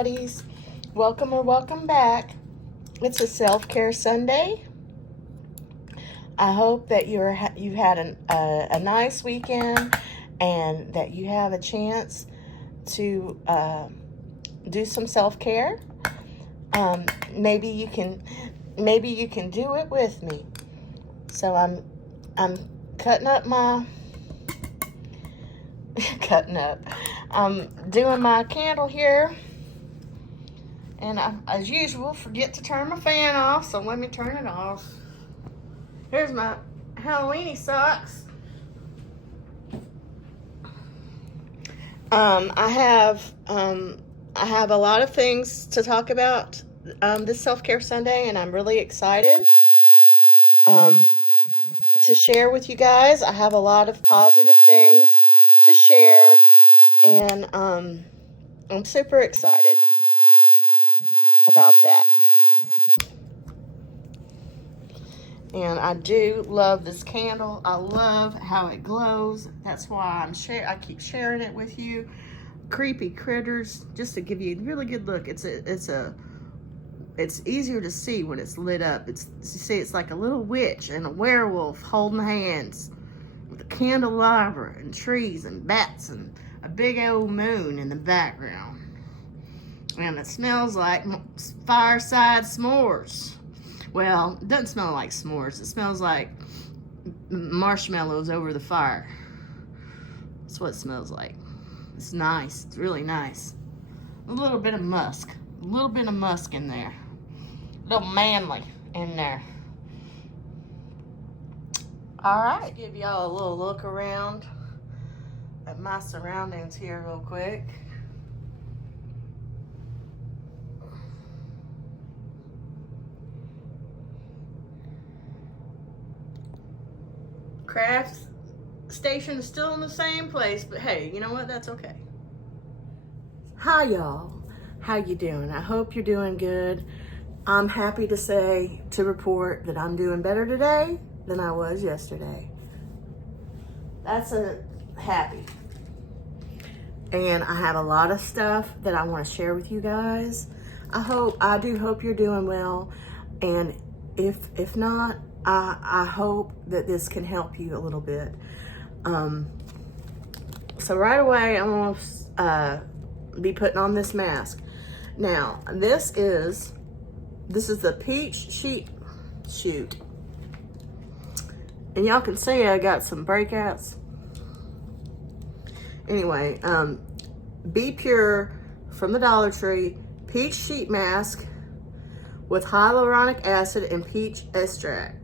buddies. Welcome or welcome back. It's a self-care Sunday. I hope that you had a nice weekend and that you have a chance to do some self-care. Maybe you can do it with me. So I'm cutting up my I'm doing my candle here, and I, as usual, forget to turn my fan off, so let me turn it off. Here's my Halloweeny socks. I have a lot of things to talk about this Self-Care Sunday, and I'm really excited to share with you guys. I have a lot of positive things to share, and I'm super excited about that. And I do love this candle. I love how it glows. That's why I keep sharing it with you. Creepy critters, just to give you a really good look. It's easier to see when it's lit up. You see, it's like a little witch and a werewolf holding hands with a candelabra and trees and bats and a big old moon in the background. And it smells like fireside s'mores. Well, it doesn't smell like s'mores. It smells like marshmallows over the fire. That's what it smells like. It's nice. It's really nice. A little bit of musk. A little bit of musk in there. A little manly in there. All right. Give y'all a little look around at my surroundings here real quick. Craft station is still in the same place, but hey, you know what? That's okay. Hi, y'all. How you doing? I hope you're doing good. I'm happy to report that I'm doing better today than I was yesterday. That's a happy. And I have a lot of stuff that I want to share with you guys. I do hope you're doing well. And if not, I hope that this can help you a little bit. So right away, I'm gonna be putting on this mask. Now, this is the peach sheet shoot, and y'all can see I got some breakouts. Anyway, Be Pure from the Dollar Tree peach sheet mask with hyaluronic acid and peach extract.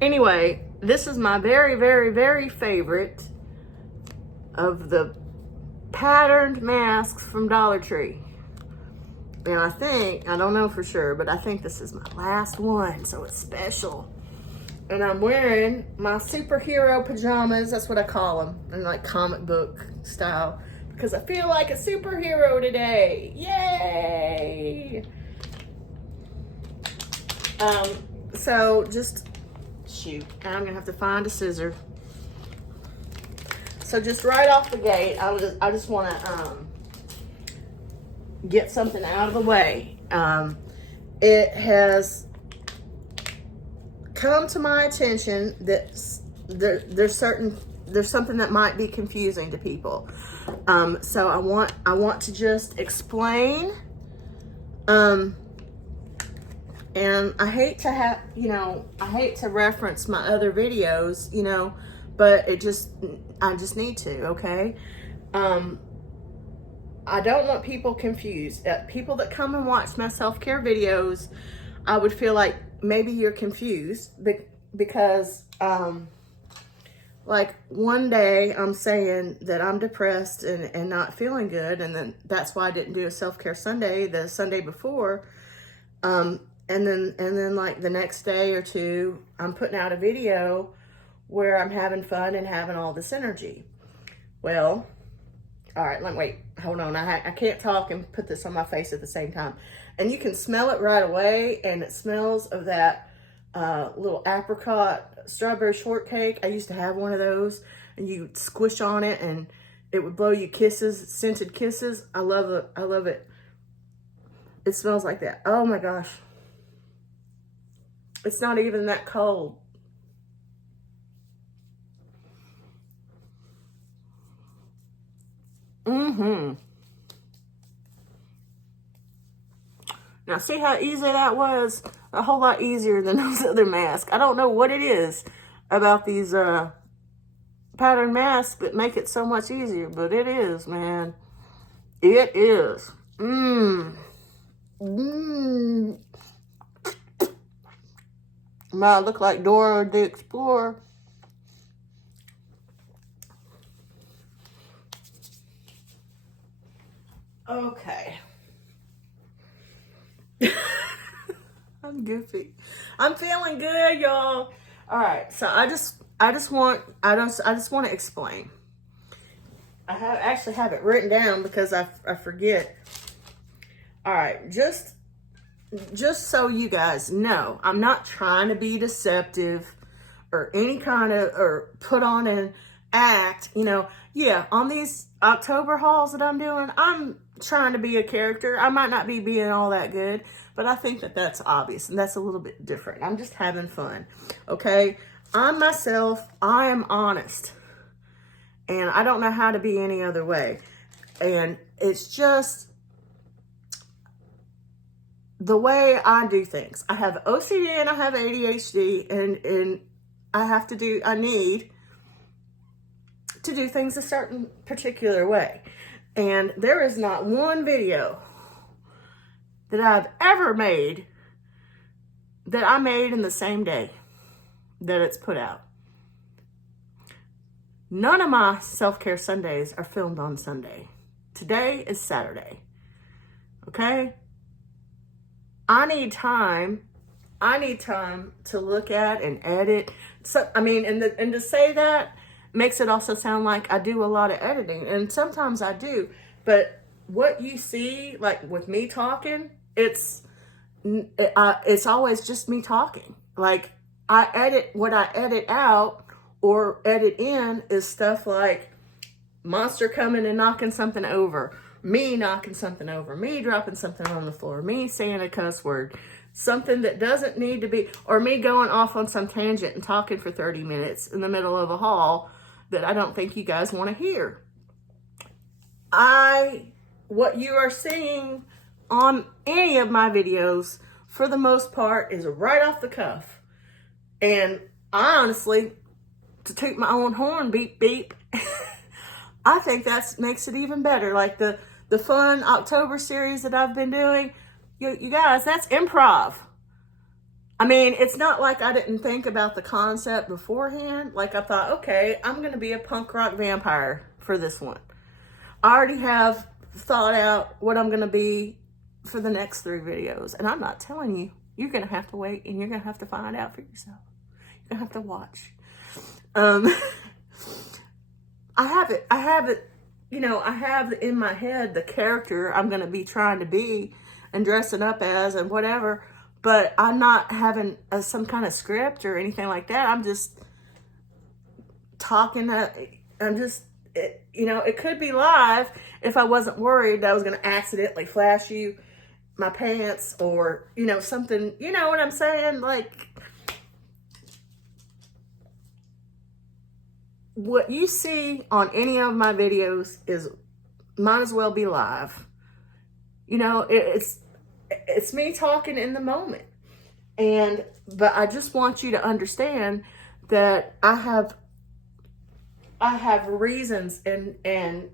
Anyway, this is my very, very, very favorite of the patterned masks from Dollar Tree. And I don't know for sure, but I think this is my last one, so it's special. And I'm wearing my superhero pajamas, that's what I call them, in like comic book style, because I feel like a superhero today. Yay! So just shoot, I'm gonna have to find a scissor. So just right off the gate, I just want to get something out of the way. It has come to my attention that there's something that might be confusing to people. So I want to just explain. And I hate to reference my other videos, but I just need to, okay? I don't want people confused. People that come and watch my self-care videos, I would feel like maybe you're confused because, like one day I'm saying that I'm depressed and not feeling good, and then that's why I didn't do a self-care Sunday the Sunday before. And then like the next day or two, I'm putting out a video where I'm having fun and having all this energy. Well, all right, hold on. I can't talk and put this on my face at the same time. And you can smell it right away, and it smells of that little apricot strawberry shortcake. I used to have one of those, and you squish on it and it would blow you kisses, scented kisses. I love it. I love it. It smells like that. Oh my gosh. It's not even that cold. Mm-hmm. Now see how easy that was? A whole lot easier than those other masks. I don't know what it is about these pattern masks that make it so much easier, but it is, man. It is. Mmm. Mmm. Might look like Dora the Explorer. Okay. I'm goofy. I'm feeling good, y'all. All right, so I just want to explain. I actually have it written down because I forget. All right, just so you guys know, I'm not trying to be deceptive or any kind of, or put on an act, you know. Yeah, on these October hauls that I'm doing, I'm trying to be a character. I might not be being all that good, but I think that that's obvious, and that's a little bit different. I'm just having fun, okay? I'm myself. I am honest, and I don't know how to be any other way. And it's just the way I do things. I have OCD and I have ADHD, and I need to do things a certain particular way. And there is not one video that I've ever made that I made in the same day that it's put out. None of my self-care Sundays are filmed on Sunday. Today is Saturday. Okay? I need time to look at and edit. So, I mean, and to say that makes it also sound like I do a lot of editing. And sometimes I do. But what you see, like with me talking, it's always just me talking. Like, what I edit out or edit in is stuff like monster coming and knocking something over, me knocking something over, me dropping something on the floor, me saying a cuss word, something that doesn't need to be, or me going off on some tangent and talking for 30 minutes in the middle of a haul that I don't think you guys want to hear. What you are seeing on any of my videos, for the most part, is right off the cuff. And I honestly, to toot my own horn, beep, beep, I think that makes it even better. Like the fun October series that I've been doing, you guys, that's improv. I mean, it's not like I didn't think about the concept beforehand. Like I thought, okay, I'm going to be a punk rock vampire for this one. I already have thought out what I'm going to be for the next 3 videos. And I'm not telling you. You're going to have to wait, and you're going to have to find out for yourself. You're going to have to watch. I have it, you know, I have in my head the character I'm going to be trying to be and dressing up as and whatever, but I'm not having some kind of script or anything like that. I'm just talking. You know, it could be live if I wasn't worried that I was going to accidentally flash you my pants or, you know, something, you know what I'm saying? Like, what you see on any of my videos might as well be live. You know, it's me talking in the moment. But I just want you to understand that I have reasons, and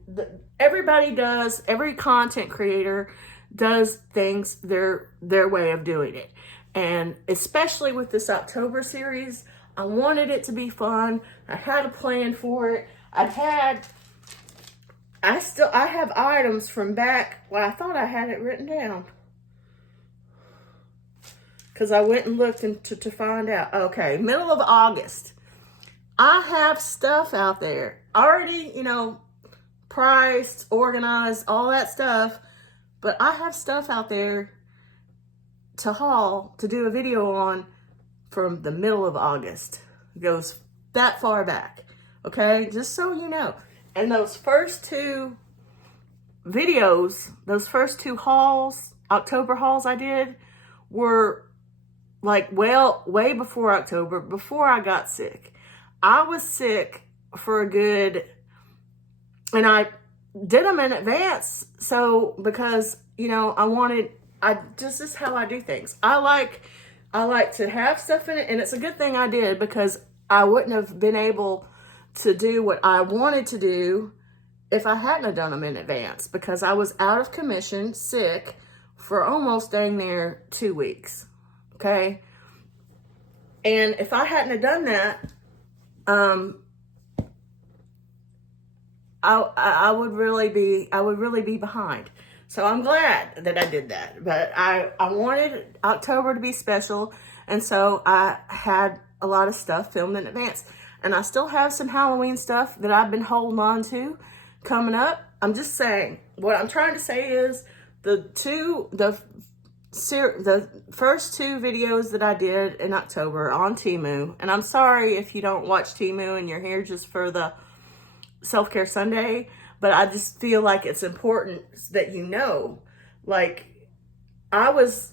everybody does, every content creator does things their way of doing it. And especially with this October series, I wanted it to be fun. I had a plan for it. I have items from back, well, I thought I had it written down, because I went and looked to find out. Okay, middle of August. I have stuff out there already, you know, priced, organized, all that stuff. But I have stuff out there to haul, to do a video on from the middle of August. It goes that far back, okay? Just so you know. And those first two videos, those first two hauls, October hauls I did, were like, well, way before October, before I got sick. I was sick for a good, and I did them in advance. So, because, you know, this is how I do things. I like to have stuff in it, and it's a good thing I did, because I wouldn't have been able to do what I wanted to do if I hadn't have done them in advance, because I was out of commission, sick, for almost dang near 2 weeks. Okay. And if I hadn't have done that, I would really be behind. So I'm glad that I did that. But I wanted October to be special, and so I had a lot of stuff filmed in advance. And I still have some Halloween stuff that I've been holding on to coming up. I'm just saying, what I'm trying to say is the first two videos that I did in October on Temu, and I'm sorry if you don't watch Temu and you're here just for the Self-Care Sunday, but I just feel like it's important that you know, like, I was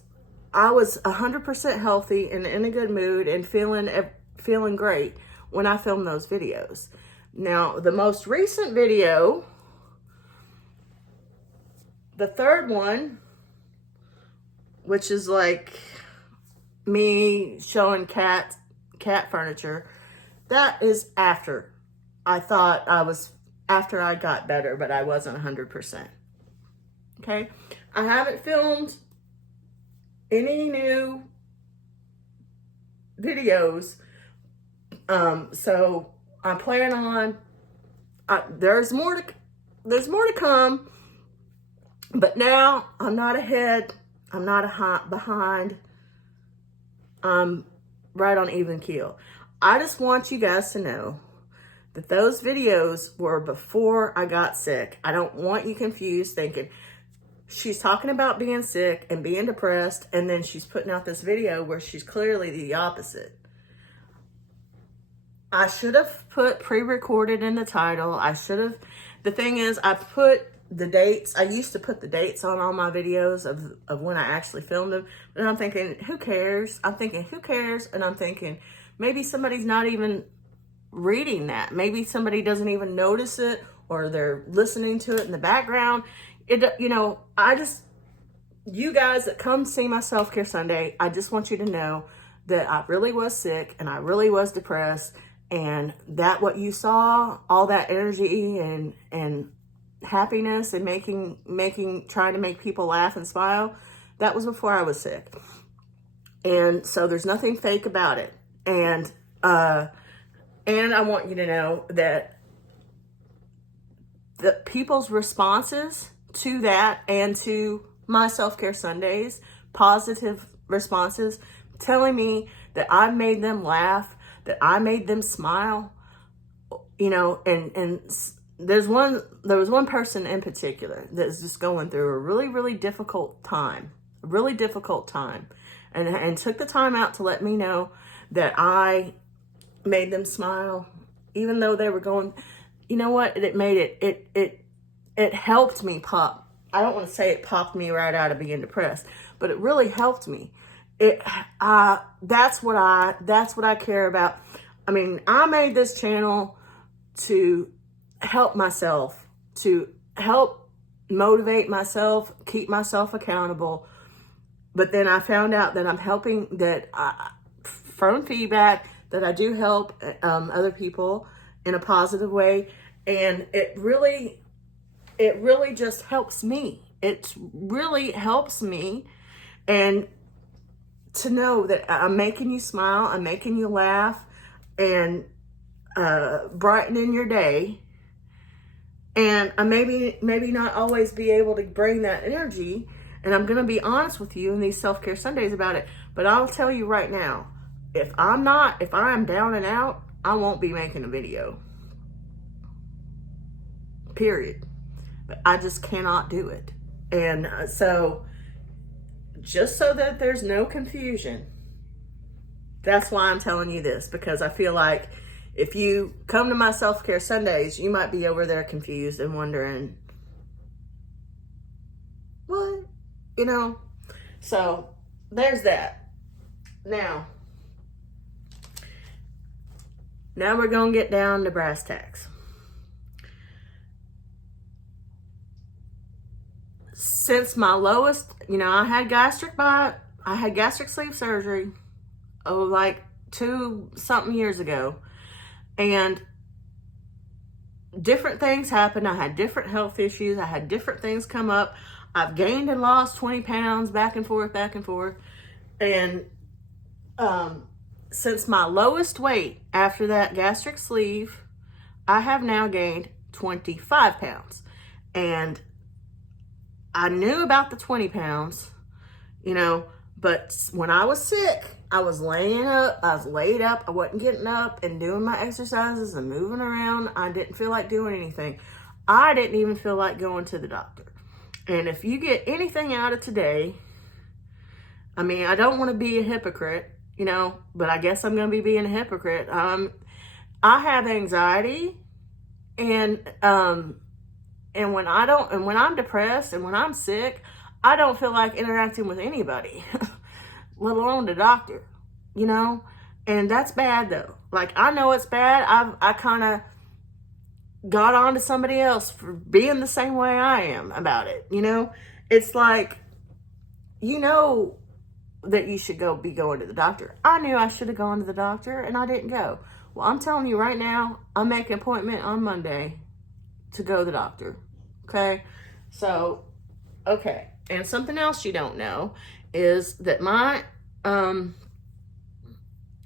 100% healthy and in a good mood and feeling great when I filmed those videos. Now, the most recent video, the third one, which is like me showing cat furniture, that is after I got better, but I wasn't 100%. Okay. I haven't filmed any new videos. So I plan on, there's more to come, but now I'm not ahead. I'm not behind. I'm right on even keel. I just want you guys to know that those videos were before I got sick. I don't want you confused thinking she's talking about being sick and being depressed, and then she's putting out this video where she's clearly the opposite. I should have put pre-recorded in the title. The thing is, I put the dates. I used to put the dates on all my videos of when I actually filmed them. And I'm thinking, who cares? And I'm thinking, maybe somebody's not even reading that. Maybe somebody doesn't even notice it, or they're listening to it in the background. You guys that come see my Self-Care Sunday, I just want you to know that I really was sick and I really was depressed, and that what you saw, all that energy and happiness and trying to make people laugh and smile, that was before I was sick. And so there's nothing fake about it. And I want you to know that the people's responses to that and to my Self-Care Sundays, positive responses, telling me that I made them laugh, that I made them smile, you know, and there was one person in particular that's just going through a really, really difficult time, and took the time out to let me know that I made them smile, even though they were going, you know what, it helped me pop. I don't want to say it popped me right out of being depressed, but it really helped me. That's what I care about. I mean, I made this channel to help myself, to help motivate myself, keep myself accountable. But then I found out that I'm helping, from feedback, that I do help other people in a positive way. And it really just helps me. It really helps me. And to know that I'm making you smile, I'm making you laugh, and brightening your day. And I maybe not always be able to bring that energy. And I'm going to be honest with you in these Self-Care Sundays about it. But I'll tell you right now, if I am down and out, I won't be making a video. Period. But I just cannot do it. And so, just so that there's no confusion, that's why I'm telling you this, because I feel like if you come to my self-care Sundays, you might be over there confused and wondering, what? You know? So there's that. Now we're going to get down to brass tacks. Since my lowest, I had gastric sleeve surgery, like 2-something years ago. And different things happened. I had different health issues. I had different things come up. I've gained and lost 20 pounds back and forth. And since my lowest weight after that gastric sleeve, I have now gained 25 pounds. And I knew about the 20 pounds, but when I was sick, I was laid up, I wasn't getting up and doing my exercises and moving around. I didn't feel like doing anything. I didn't even feel like going to the doctor. And if you get anything out of today, I don't want to be a hypocrite, but I guess I'm going to be being a hypocrite. I have anxiety, and when I'm depressed and when I'm sick, I don't feel like interacting with anybody, let alone the doctor, and that's bad though. Like, I know it's bad. I kind of got on to somebody else for being the same way I am about it. It's like, that you should be going to the doctor. I knew I should have gone to the doctor and I didn't go. Well, I'm telling you right now, I'm making an appointment on Monday to go to the doctor. Okay. So, okay. And something else you don't know is that my, I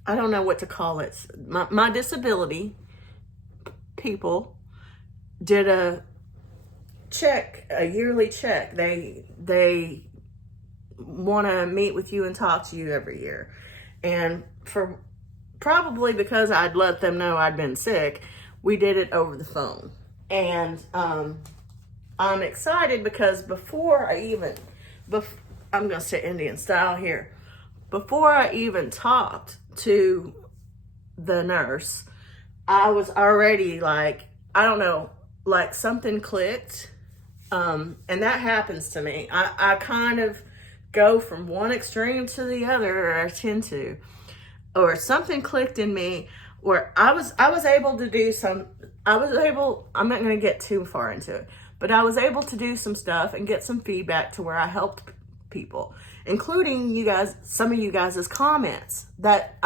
don't know what to call it. My disability people did a yearly check. They want to meet with you and talk to you every year. And probably because I'd let them know I'd been sick, we did it over the phone. And I'm excited because I'm going to say Indian style here. Before I even talked to the nurse, I was already like, I don't know, like something clicked. And that happens to me. I kind of go from one extreme to the other, or I tend to, or something clicked in me where I was able to do I'm not going to get too far into it, but I was able to do some stuff and get some feedback to where I helped people, including you guys, some of you guys' comments that,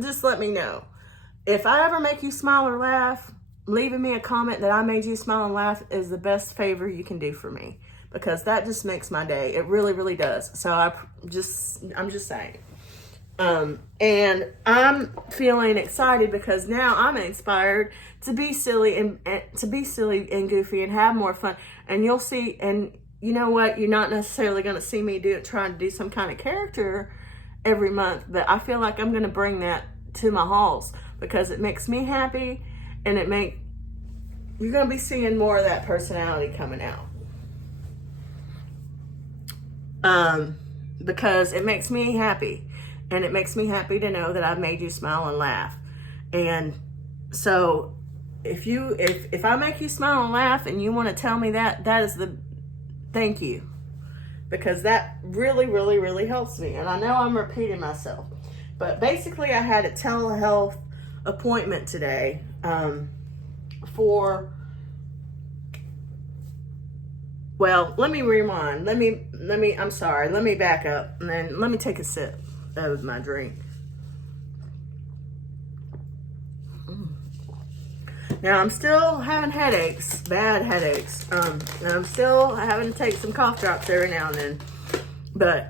just let me know. If I ever make you smile or laugh, leaving me a comment that I made you smile and laugh is the best favor you can do for me, because that just makes my day. It really, really does. So I'm just saying. And I'm feeling excited because now I'm inspired to be silly and goofy and have more fun. And you'll see, and you know what? You're not necessarily going to see me trying to do some kind of character every month, but I feel like I'm going to bring that to my hauls because it makes me happy, and you're going to be seeing more of that personality coming out. Because it makes me happy, and it makes me happy to know that I've made you smile and laugh. And so if I make you smile and laugh and you want to tell me that is thank you, because that really, really, really helps me. And I know I'm repeating myself, but basically I had a telehealth appointment today, well, let me rewind. I'm sorry. Let me back up and then let me take a sip of my drink. Now I'm still having headaches, bad headaches. And I'm still having to take some cough drops every now and then. But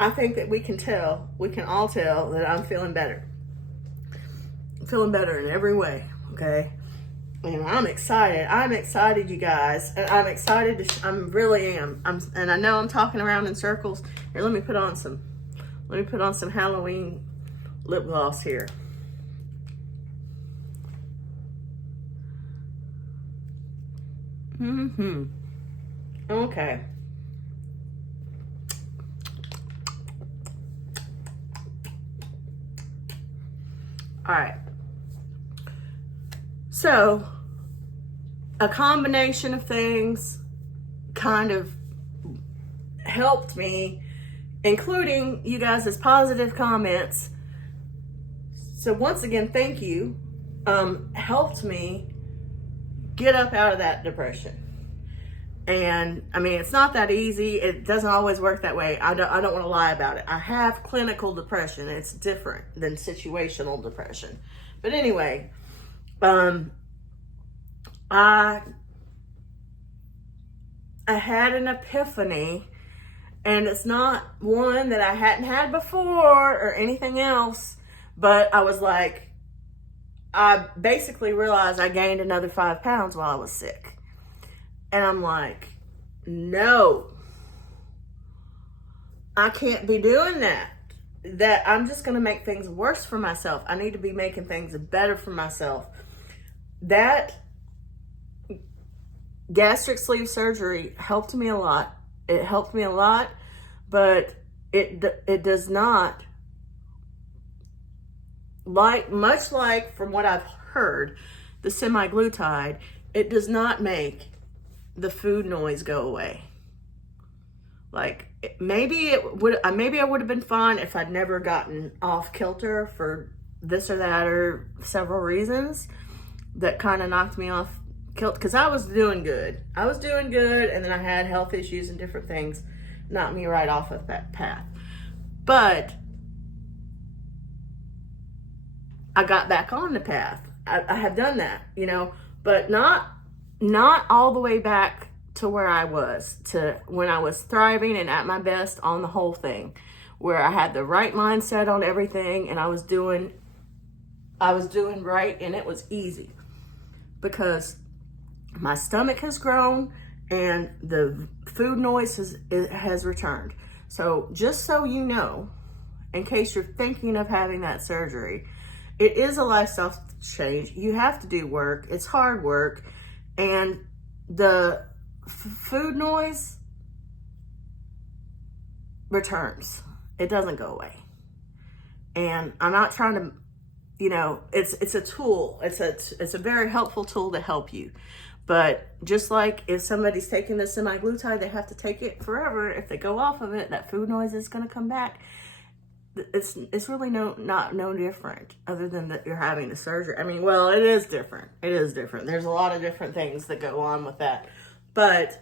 I think that we can all tell that I'm feeling better. I'm feeling better in every way, okay? And I'm excited. I'm excited, you guys. And I'm excited I really am. And I know I'm talking around in circles. Here, let me put on some Halloween lip gloss here. Okay. All right. So a combination of things kind of helped me, including you guys' positive comments. So once again, thank you. Helped me get up out of that depression. And I mean, it's not that easy. It doesn't always work that way. I don't want to lie about it. I have clinical depression. It's different than situational depression. But anyway, I had an epiphany, and it's not one that I hadn't had before or anything else, but I was like, I basically realized I gained another 5 pounds while I was sick. And I'm like, no, I can't be doing that. That I'm just going to make things worse for myself. I need to be making things better for myself. That gastric sleeve surgery helped me a lot. It helped me a lot, but it does not, much like from what I've heard, the semaglutide, it does not make the food noise go away. Like, maybe I would have been fine if I'd never gotten off kilter for this or that or several reasons that kind of knocked me off kilter, because I was doing good. And then I had health issues and different things knocked me right off of that path. But I got back on the path. I have done that, but not all the way back to where I was, to when I was thriving and at my best on the whole thing, where I had the right mindset on everything and I was doing right, and it was easy because my stomach has grown and the food noise has returned. So just so you know, in case you're thinking of having that surgery, it is a lifestyle change. You have to do work. It's hard work. And the food noise returns. It doesn't go away. And I'm not trying to, it's a tool. It's a very helpful tool to help you. But just like if somebody's taking the semaglutide, they have to take it forever. If they go off of it, that food noise is going to come back. It's really no different, other than that you're having the surgery. I mean, well, it is different. There's a lot of different things that go on with that, but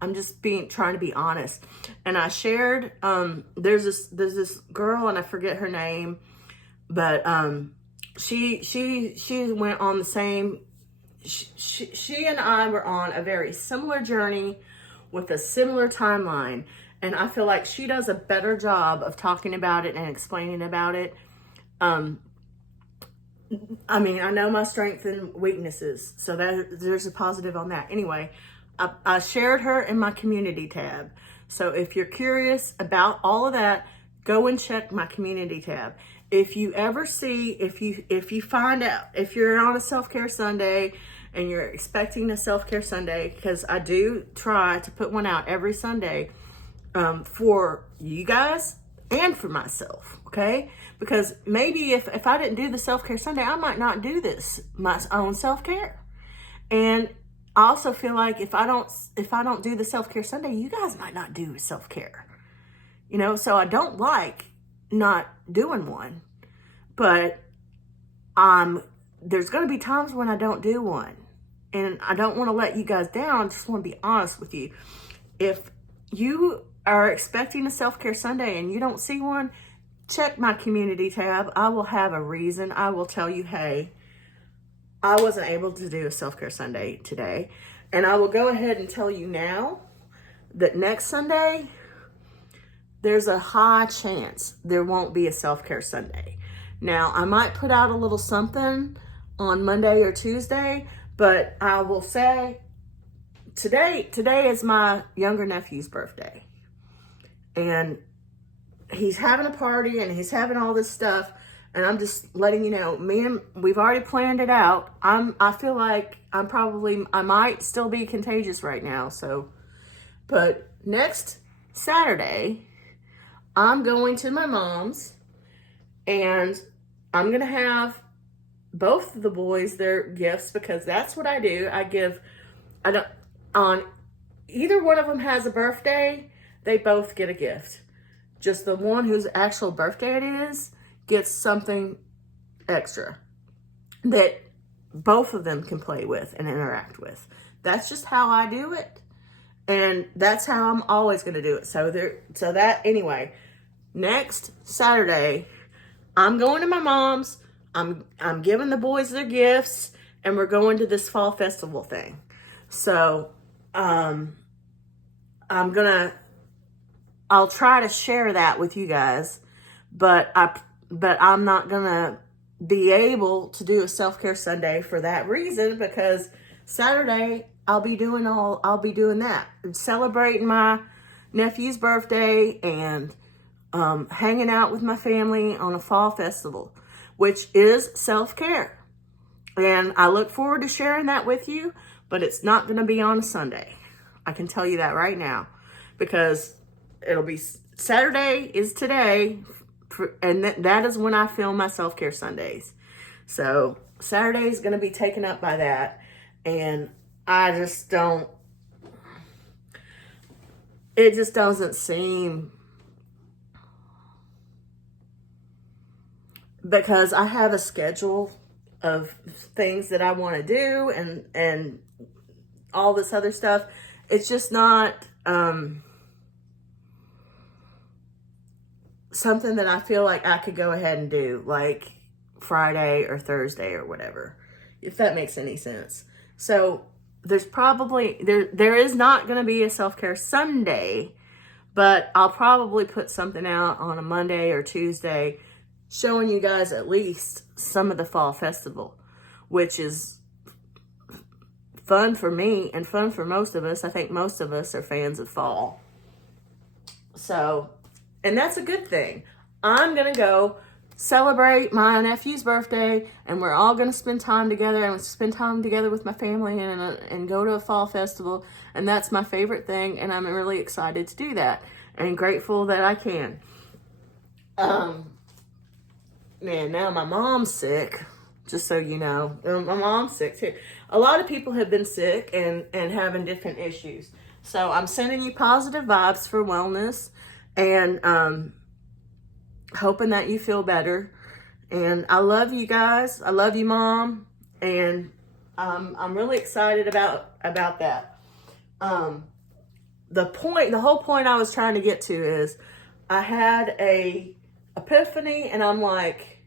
I'm just trying to be honest. And I shared, there's this girl, and I forget her name, but she went on the same. She and I were on a very similar journey with a similar timeline. And I feel like she does a better job of talking about it and explaining about it. I mean, I know my strengths and weaknesses, so there's a positive on that. Anyway, I shared her in my community tab. So if you're curious about all of that, go and check my community tab. If you ever see, if you find out, if you're on a self-care Sunday and you're expecting a self-care Sunday, because I do try to put one out every Sunday, for you guys and for myself, okay? Because maybe if I didn't do the self-care Sunday, I might not do this, my own self-care. And I also feel like if I don't do the self-care Sunday, you guys might not do self-care. So I don't like not doing one. But there's going to be times when I don't do one. And I don't want to let you guys down. I just want to be honest with you. If you are expecting a self-care Sunday and you don't see one, check my community tab. I will have a reason. I will tell you, hey, I wasn't able to do a self-care Sunday today. And I will go ahead and tell you now that next Sunday, there's a high chance there won't be a self-care Sunday. Now, I might put out a little something on Monday or Tuesday, but I will say today is my younger nephew's birthday. And he's having a party and he's having all this stuff. And I'm just letting you know, we've already planned it out. I feel like I might still be contagious right now. So, but next Saturday, I'm going to my mom's, and I'm going to have both of the boys their gifts, because that's what I do. On either one of them has a birthday, they both get a gift. Just the one whose actual birthday it is gets something extra that both of them can play with and interact with. That's just how I do it. And that's how I'm always going to do it. So that anyway, next Saturday, I'm going to my mom's. I'm giving the boys their gifts, and we're going to this fall festival thing. So, I'll try to share that with you guys, but I'm not gonna be able to do a self-care Sunday for that reason, because Saturday I'll be doing that, celebrating my nephew's birthday and hanging out with my family on a fall festival, which is self-care. And I look forward to sharing that with you, but it's not going to be on a Sunday. I can tell you that right now, because it'll be Saturday is today, and that is when I film my self-care Sundays. So Saturday is going to be taken up by that, and it just doesn't seem, because I have a schedule of things that I want to do and all this other stuff. It's just not something that I feel like I could go ahead and do, like Friday or Thursday or whatever, if that makes any sense. So there is not going to be a self-care Sunday, but I'll probably put something out on a Monday or Tuesday showing you guys at least some of the fall festival, which is fun for me and fun for most of us. I think most of us are fans of fall. So, and that's a good thing. I'm going to go celebrate my nephew's birthday, and we're all going to spend time together, and spend time together with my family and go to a fall festival. And that's my favorite thing, and I'm really excited to do that and grateful that I can. Man, now my mom's sick, just so you know. My mom's sick too. A lot of people have been sick and having different issues. So I'm sending you positive vibes for wellness, and hoping that you feel better. And I love you guys. I love you, Mom. And I'm really excited about that. The whole point I was trying to get to is I had a epiphany, and I'm like,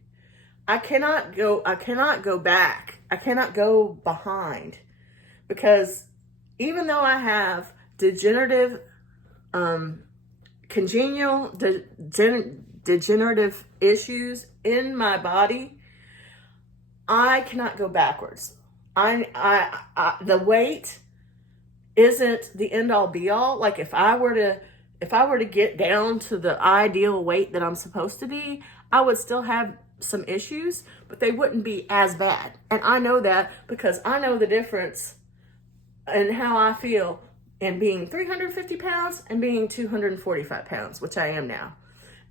I cannot go back. I cannot go behind, because even though I have degenerative issues in my body, I cannot go backwards. The weight isn't the end all be all. Like if I were to get down to the ideal weight that I'm supposed to be, I would still have some issues, but they wouldn't be as bad. And I know that because I know the difference in how I feel in being 350 pounds and being 245 pounds, which I am now.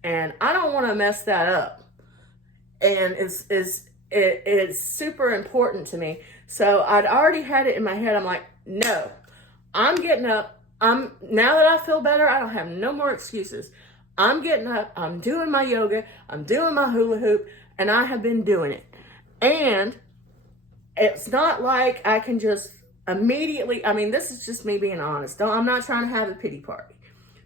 And I don't want to mess that up. And it's super important to me. So I'd already had it in my head. I'm like, no, I'm getting up. Now that I feel better, I don't have no more excuses. I'm getting up, I'm doing my yoga, I'm doing my hula hoop, and I have been doing it. And it's not like I can just immediately, I mean, this is just me being honest. I'm not trying to have a pity party,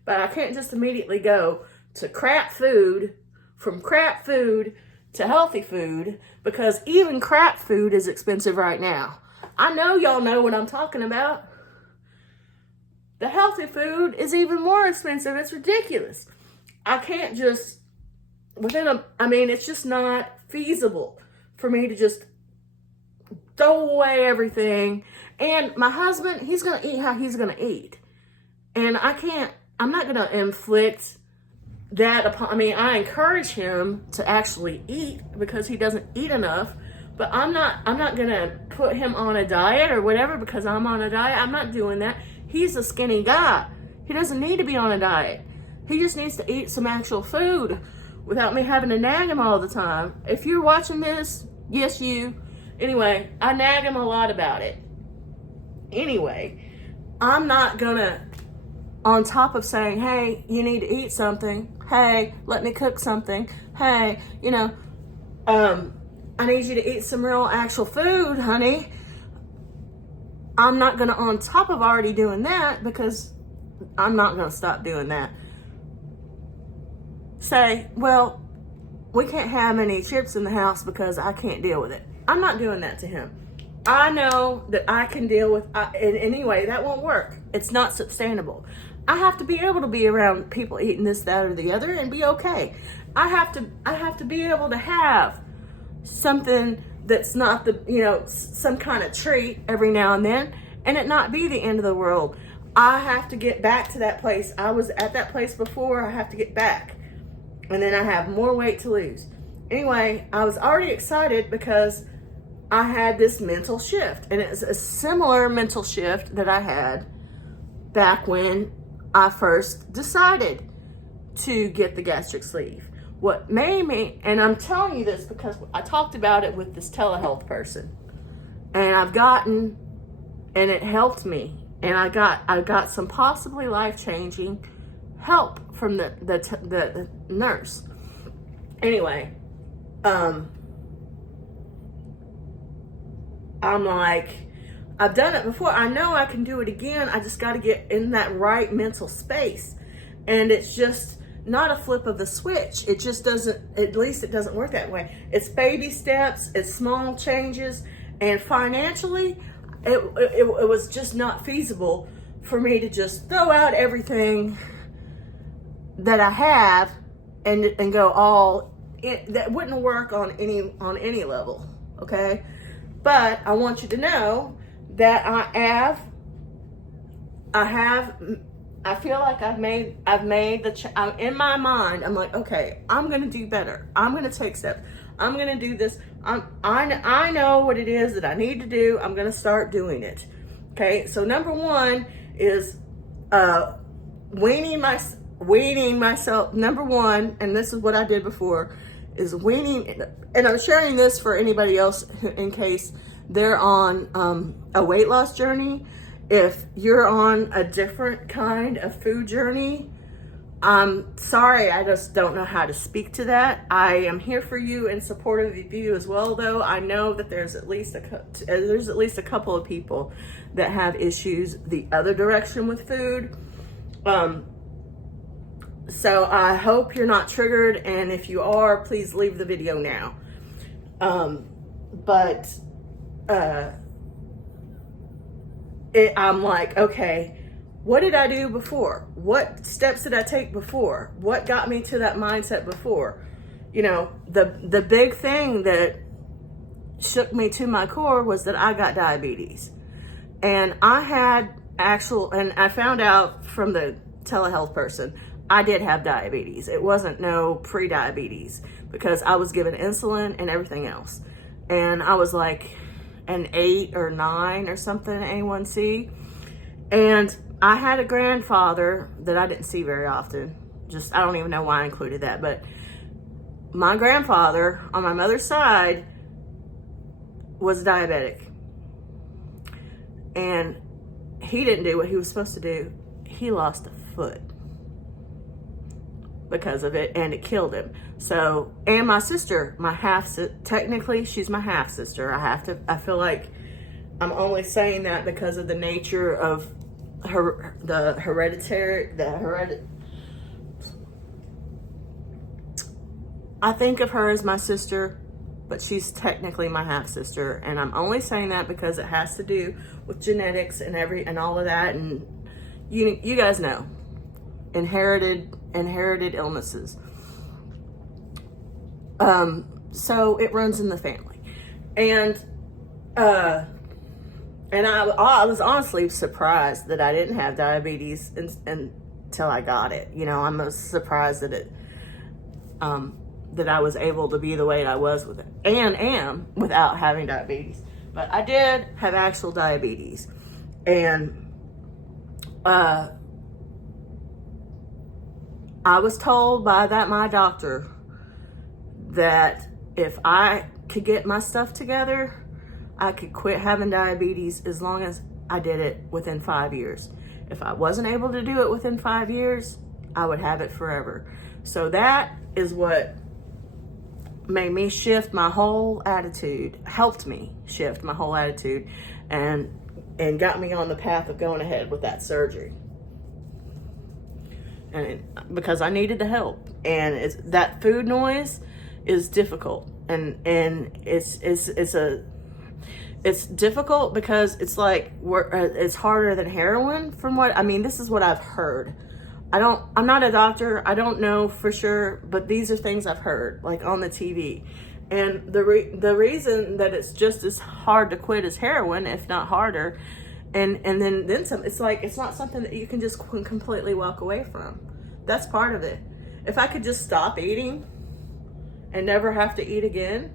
but I can't just immediately go to crap food, from crap food to healthy food, because even crap food is expensive right now. I know y'all know what I'm talking about. The healthy food is even more expensive. It's ridiculous. I can't just, it's just not feasible for me to just throw away everything. And my husband, he's going to eat how he's going to eat. And I'm not going to inflict that upon, I encourage him to actually eat because he doesn't eat enough, but I'm not going to put him on a diet or whatever because I'm on a diet. I'm not doing that. He's a skinny guy. He doesn't need to be on a diet. He just needs to eat some actual food, without me having to nag him all the time. If you're watching this, yes, you. Anyway, I nag him a lot about it. Anyway, I'm not gonna, on top of saying, hey, you need to eat something. Hey, let me cook something. Hey, you know, I need you to eat some real actual food, honey. I'm not gonna, on top of already doing that, because I'm not gonna stop doing that, say, well, we can't have any chips in the house because I can't deal with it. I'm not doing that to him. I know that I can deal with, in any way, that won't work. It's not sustainable. I have to be able to be around people eating this, that, or the other and be okay. I have to be able to have something that's not the, you know, some kind of treat every now and then, and it not be the end of the world. I have to get back to that place. I was at that place before. I have to get back. And then I have more weight to lose. Anyway, I was already excited because I had this mental shift. And it's a similar mental shift that I had back when I first decided to get the gastric sleeve. What made me, and I'm telling you this because I talked about it with this telehealth person. And I've gotten, and it helped me. And I got some possibly life-changing help from the nurse. Anyway, I'm like, I've done it before. I know I can do it again. I just got to get in that right mental space. And it's just not a flip of the switch. It just doesn't, at least it doesn't work that way. It's baby steps, it's small changes, and financially, it was just not feasible for me to just throw out everything that I have and go all in. That wouldn't work on any level, okay? But I want you to know that I feel like I've made I'm in my mind. I'm like, okay, I'm gonna do better. I'm gonna take steps. I'm gonna do this. I know what it is that I need to do. I'm gonna start doing it. Okay, so number one is weaning myself. Number one, and this is what I did before, is weaning. And I'm sharing this for anybody else in case they're on a weight loss journey. If you're on a different kind of food journey, I'm sorry, I just don't know how to speak to that. I am here for you and supportive of you as well, though. I know that there's at least a couple of people that have issues the other direction with food. So I hope you're not triggered, and if you are, please leave the video now. I'm like, okay, what did I do before? What steps did I take before? What got me to that mindset before? You know, the big thing that shook me to my core was that I got diabetes. And I had and I found out from the telehealth person, I did have diabetes. It wasn't no pre-diabetes because I was given insulin and everything else. And I was like an 8 or 9 or something A1C. And I had a grandfather that I didn't see very often. I don't even know why I included that, but my grandfather on my mother's side was diabetic. And he didn't do what he was supposed to do. He lost a foot because of it, and it killed him. So, and my sister, technically she's my half sister. I feel like I'm only saying that because of the nature of the hereditary. I think of her as my sister, but she's technically my half sister, and I'm only saying that because it has to do with genetics and all of that, and you guys know, inherited illnesses. So it runs in the family, and I was honestly surprised that I didn't have diabetes until I got it. You know, I'm surprised that that I was able to be the way I was with it and am without having diabetes. But I did have actual diabetes, and I was told by my doctor that if I could get my stuff together, I could quit having diabetes as long as I did it within 5 years. If I wasn't able to do it within 5 years, I would have it forever. So that is what made me shift my whole attitude, helped me shift my whole attitude, and got me on the path of going ahead with that surgery. And because I needed the help, and that food noise is difficult, and it's difficult because it's like it's harder than heroin. From what I mean, this is what I've heard. I'm not a doctor. I don't know for sure, but these are things I've heard, like on the TV. And the reason that it's just as hard to quit as heroin, if not harder, and then some. It's like it's not something that you can just completely walk away from. That's part of it. If I could just stop eating and never have to eat again,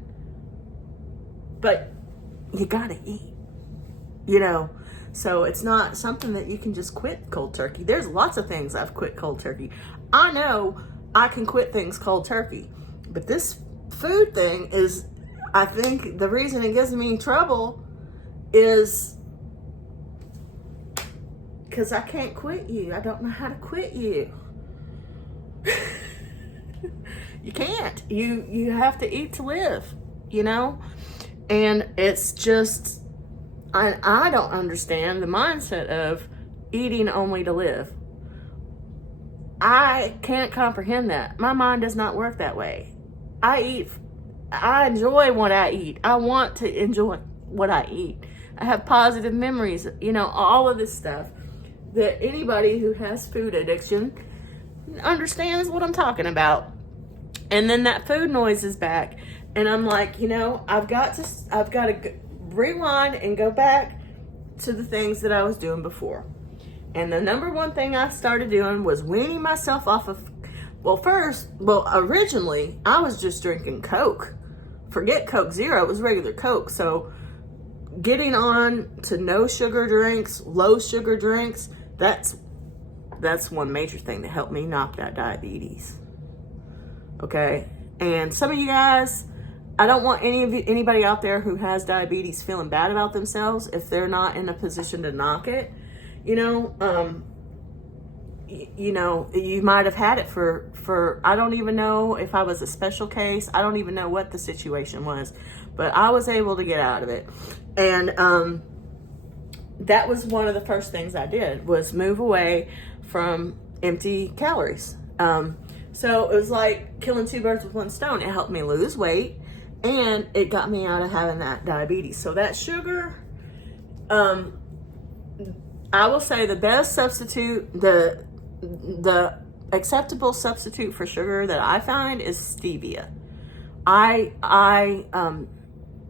but you gotta eat, you know. So it's not something that you can just quit cold turkey. There's lots of things I've quit cold turkey. I know I can quit things cold turkey, but this food thing is, I think the reason it gives me trouble is because I can't quit you. I don't know how to quit you. You can't. You have to eat to live, you know? And it's just, I don't understand the mindset of eating only to live. I can't comprehend that. My mind does not work that way. I enjoy what I eat. I want to enjoy what I eat. I have positive memories, you know, all of this stuff that anybody who has food addiction understands what I'm talking about. And then that food noise is back. And I'm like, you know, I've got to rewind and go back to the things that I was doing before. And the number one thing I started doing was weaning myself off of, originally I was just drinking Coke. Forget Coke Zero, it was regular Coke. So getting on to no sugar drinks, low sugar drinks, that's one major thing that helped me knock that diabetes. Okay? And some of you guys, I don't want anybody out there who has diabetes feeling bad about themselves if they're not in a position to knock it. You know, you might have had it for I don't even know if I was a special case. I don't even know what the situation was, but I was able to get out of it. And that was one of the first things I did, was move away from empty calories. So it was like killing two birds with one stone. It helped me lose weight, and it got me out of having that diabetes. So that sugar, I will say the best substitute, the acceptable substitute for sugar that I find is stevia.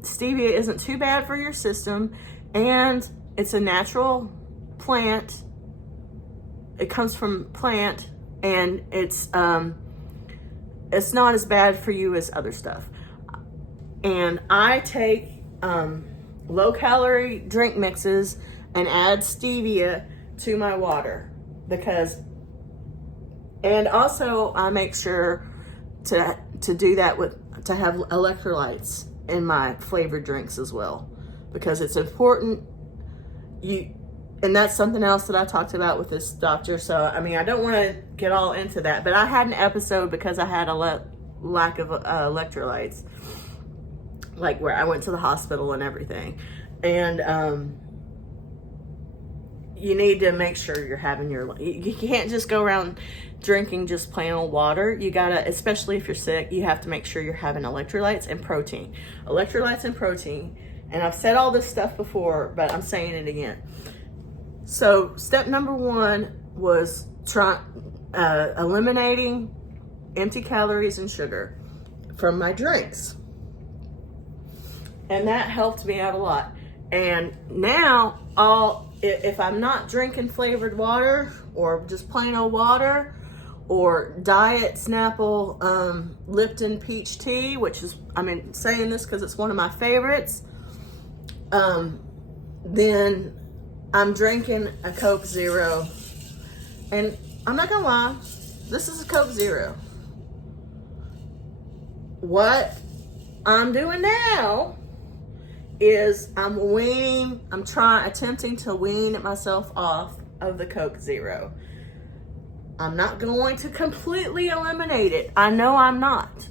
Stevia isn't too bad for your system, and it's a natural plant. It comes from plant, and it's not as bad for you as other stuff. And I take low calorie drink mixes and add stevia to my water, and also I make sure to do that to have electrolytes in my flavored drinks as well, because it's important. And that's something else that I talked about with this doctor. So, I mean, I don't want to get all into that, but I had an episode because I had a lack of electrolytes, like where I went to the hospital and everything. And you need to make sure you're having you can't just go around drinking just plain old water. You gotta, especially if you're sick, you have to make sure you're having electrolytes and protein. Electrolytes and protein. And I've said all this stuff before, but I'm saying it again. So step number one was eliminating empty calories and sugar from my drinks. And that helped me out a lot. And now, if I'm not drinking flavored water or just plain old water or diet Snapple Lipton peach tea, which is, I'm saying this because it's one of my favorites, then I'm drinking a Coke Zero. And I'm not gonna lie, this is a Coke Zero. what I'm doing now is attempting to wean myself off of the Coke Zero. I'm not going to completely eliminate it. I know I'm not.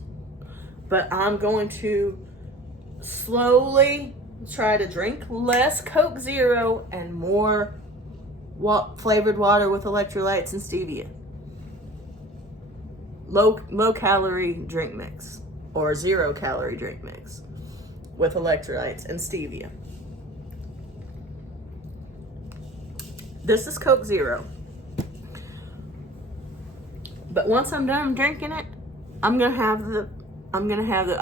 But I'm going to slowly try to drink less Coke Zero and more flavored water with electrolytes and stevia. Low calorie drink mix or 0 calorie drink mix with electrolytes and stevia. This is Coke Zero. But once I'm done drinking it, I'm gonna have the,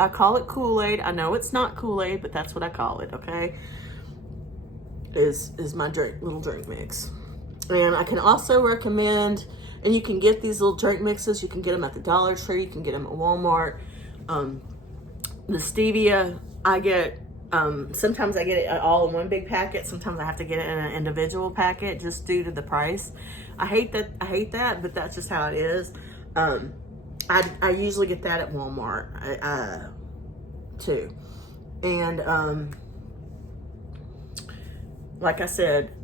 I call it Kool-Aid. I know it's not Kool-Aid, but that's what I call it, okay? Is my little drink mix. And I can also recommend, and you can get these little drink mixes, you can get them at the Dollar Tree, you can get them at Walmart. The stevia, I get, sometimes I get it all in one big packet. Sometimes I have to get it in an individual packet just due to the price. I hate that, but that's just how it is. I usually get that at Walmart, too. And, like I said,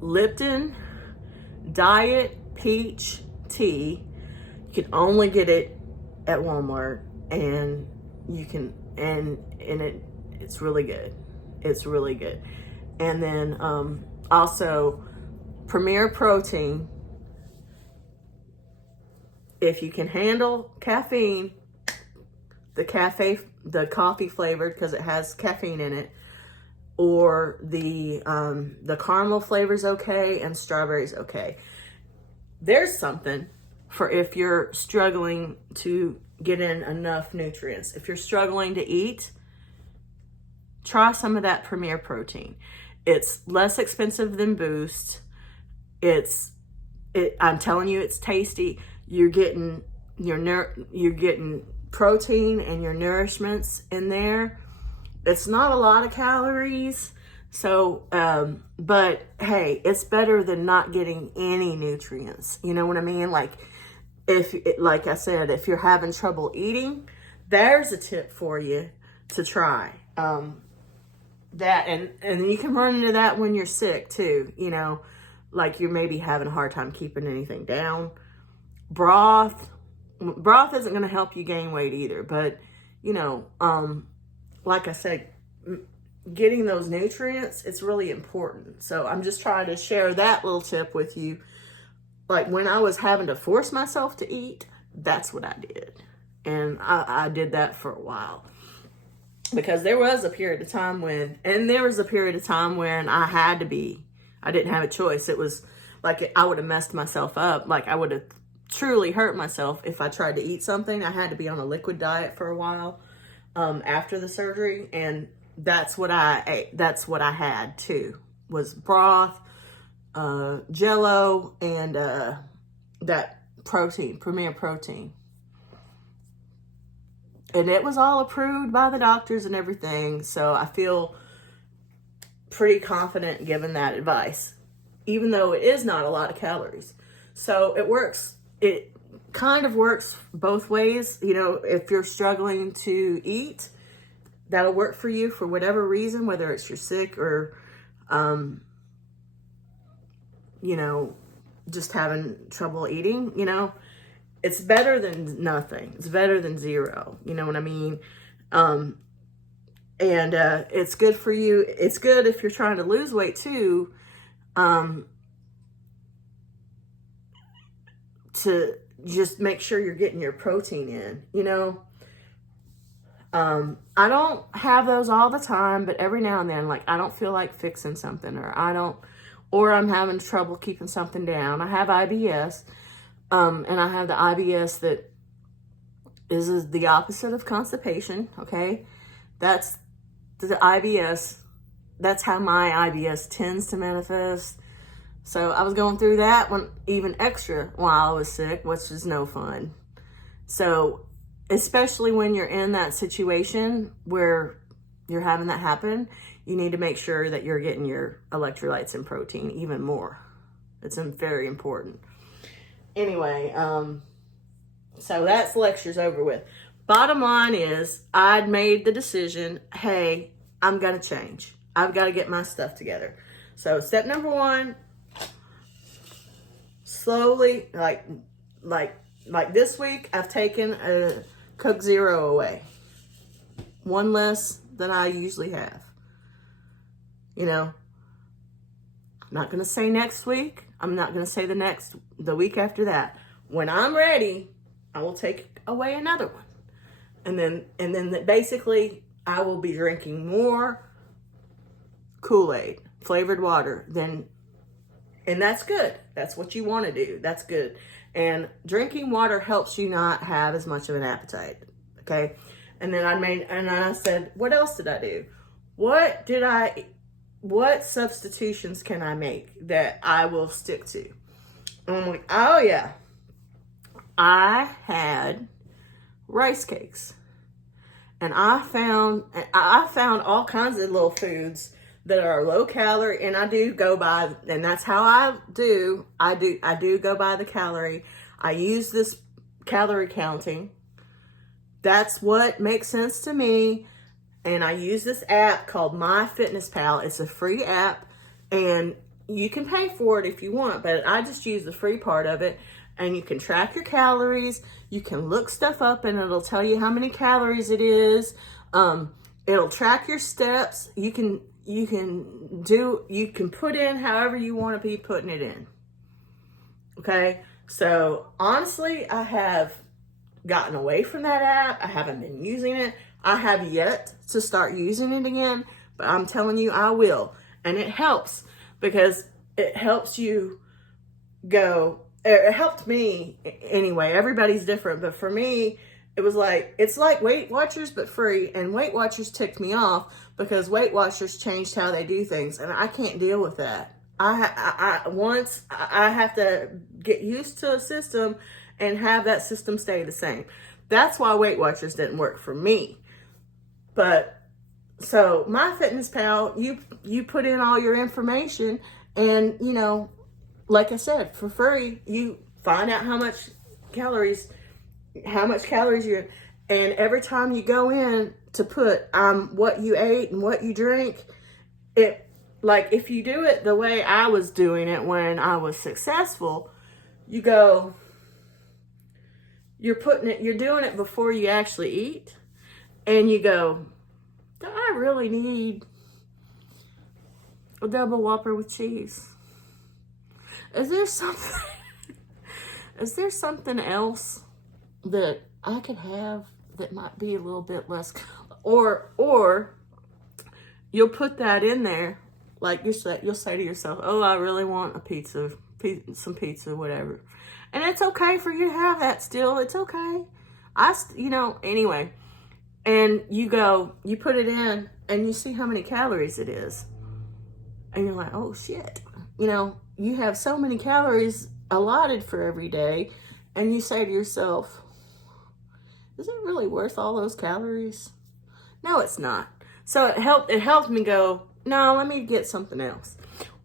Lipton Diet Peach Tea, you can only get it at Walmart, and you can, it's really good. It's really good. And then, also Premier Protein. If you can handle caffeine, the coffee flavored, because it has caffeine in it, or the caramel flavor's okay and strawberry's okay. There's something for if you're struggling to get in enough nutrients. If you're struggling to eat, try some of that Premier Protein. It's less expensive than Boost. I'm telling you, it's tasty. You're getting protein and your nourishments in there. It's not a lot of calories, so but hey, it's better than not getting any nutrients. You know what I mean? Like like I said, if you're having trouble eating, there's a tip for you to try. That and you can run into that when you're sick too. You know, like you're maybe having a hard time keeping anything down. Broth isn't going to help you gain weight either, but you know, like I said, getting those nutrients, it's really important. So I'm just trying to share that little tip with you. Like when I was having to force myself to eat, that's what I did. And I did that for a while. Because there was a period of time when I didn't have a choice. It was like I would have messed myself up. Like I would have truly hurt myself if I tried to eat something. I had to be on a liquid diet for a while after the surgery, and that's what I ate. That's what I had too, was broth, Jello, and that protein, Premier Protein. And it was all approved by the doctors and everything, so I feel pretty confident giving that advice, even though it is not a lot of calories. So it works. It kind of works both ways. You know, if you're struggling to eat, that'll work for you for whatever reason, whether it's you're sick or, you know, just having trouble eating, you know. It's better than nothing. It's better than zero. You know what I mean? And it's good for you. It's good if you're trying to lose weight too. To just make sure you're getting your protein in, you know. I don't have those all the time, but every now and then, like I don't feel like fixing something, or I'm having trouble keeping something down. I have IBS. And I have the IBS that is the opposite of constipation, okay? That's the IBS. That's how my IBS tends to manifest. So I was going through that one even extra while I was sick, which is no fun. So especially when you're in that situation where you're having that happen, you need to make sure that you're getting your electrolytes and protein even more. It's very important. Anyway, so that's lectures over with. bottom line is I'd made the decision, hey, I'm going to change. I've got to get my stuff together. So step number one, slowly, like this week, I've taken a Coke Zero away. One less than I usually have. You know, I'm not going to say next week. I'm not going to say the week after that. When I'm ready, I will take away another one. And then basically I will be drinking more Kool-Aid, flavored water and that's good. That's what you want to do. That's good. And drinking water helps you not have as much of an appetite. Okay. And then I said, what else did I do? What substitutions can I make that I will stick to? And I'm like, oh yeah, I had rice cakes, and I found all kinds of little foods that are low calorie, and I do go by, and that's how I do go by the calorie. I use this calorie counting. That's what makes sense to me. And I use this app called MyFitnessPal. It's a free app, and you can pay for it if you want, but I just use the free part of it. And you can track your calories. You can look stuff up, and it'll tell you how many calories it is. It'll track your steps. You can put in however you want to be putting it in. Okay. So honestly, I have gotten away from that app. I haven't been using it. I have yet to start using it again, but I'm telling you, I will. And it helps because it helps you go. It helped me anyway. Everybody's different, but for me, it's like Weight Watchers, but free. And Weight Watchers ticked me off because Weight Watchers changed how they do things, and I can't deal with that. I have to get used to a system and have that system stay the same. That's why Weight Watchers didn't work for me. But so MyFitnessPal, you put in all your information, and like I said, for free, you find out how much calories you're in. And every time you go in to put what you ate and what you drink, if you do it the way I was doing it when I was successful, you're doing it before you actually eat. And you go, do I really need a double Whopper with cheese? Is there something else that I could have that might be a little bit less, or you'll put that in there, like you'll say to yourself, oh, I really want some pizza, whatever. And it's okay for you to have that still. It's okay. Anyway. And you put it in, and you see how many calories it is. And you're like, oh shit. You have so many calories allotted for every day, and you say to yourself, is it really worth all those calories? No, it's not. So it helped me go, no, let me get something else.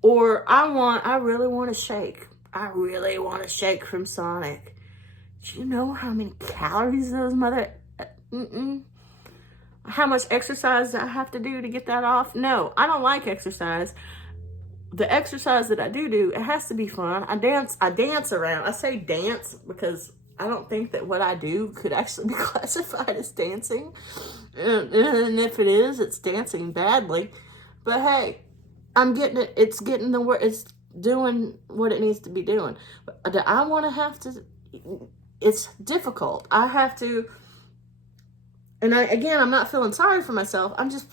Or I really want a shake. I really want a shake from Sonic. Do you know how many calories those how much exercise do I have to do to get that off? No, I don't like exercise. The exercise that I do, it has to be fun. I dance around. I say dance because I don't think that what I do could actually be classified as dancing. And if it is, it's dancing badly. But hey, I'm getting it. It's getting the work. It's doing what it needs to be doing. But do I want to have to? It's difficult. I have to. And I'm not feeling sorry for myself. I'm just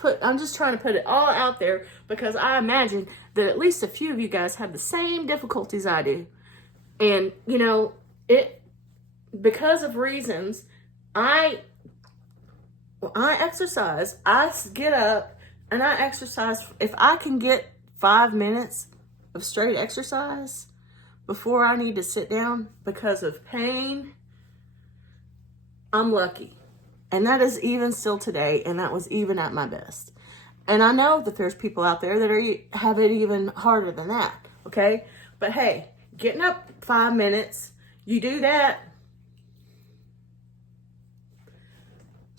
trying to put it all out there because I imagine that at least a few of you guys have the same difficulties I do. And, because of reasons, I exercise. I get up and I exercise. If I can get 5 minutes of straight exercise before I need to sit down because of pain, I'm lucky. And that is even still today, and that was even at my best. And I know that there's people out there that have it even harder than that, okay? But hey, getting up 5 minutes, you do that,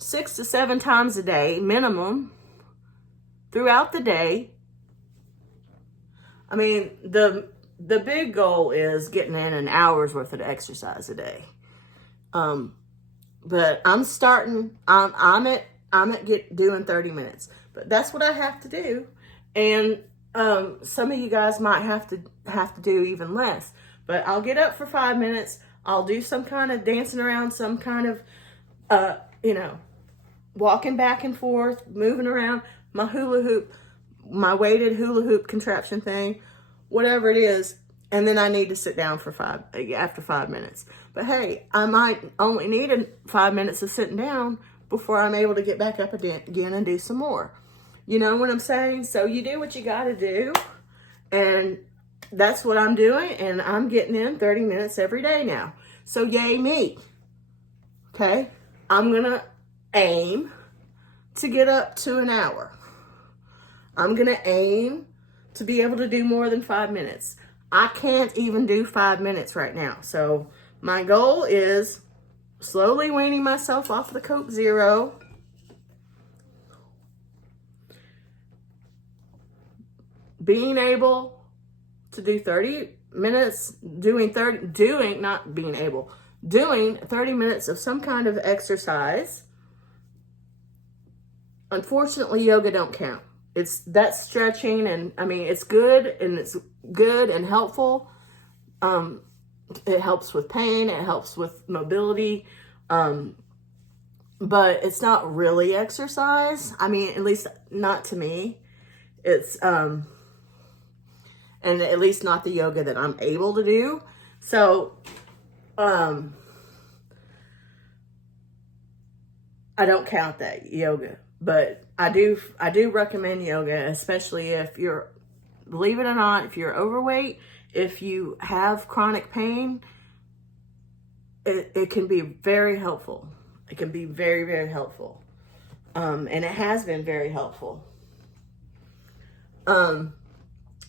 6 to 7 times a day, minimum, throughout the day. I mean, the big goal is getting in an hour's worth of exercise a day. But I'm at doing 30 minutes, but that's what I have to do. And some of you guys might have to do even less, but I'll get up for 5 minutes. I'll do some kind of dancing around, some kind of, walking back and forth, moving around, my hula hoop, my weighted hula hoop contraption thing, whatever it is. And then I need to sit down for after 5 minutes. But hey, I might only need 5 minutes of sitting down before I'm able to get back up again and do some more. You know what I'm saying? So you do what you got to do. And that's what I'm doing. And I'm getting in 30 minutes every day now. So yay me. Okay? I'm going to aim to get up to an hour. I'm going to aim to be able to do more than 5 minutes. I can't even do 5 minutes right now. So my goal is slowly weaning myself off the Coke Zero. Being able to do 30 minutes, doing 30 minutes of some kind of exercise. Unfortunately, yoga don't count. That's stretching, and I mean, it's good and helpful. It helps with pain, it helps with mobility, but it's not really exercise. I mean, at least not to me. It's, and at least not the yoga that I'm able to do. So, I don't count that yoga, but I do recommend yoga, especially if you're, believe it or not, if you're overweight, if you have chronic pain, it can be very helpful. It can be very, very helpful. And it has been very helpful.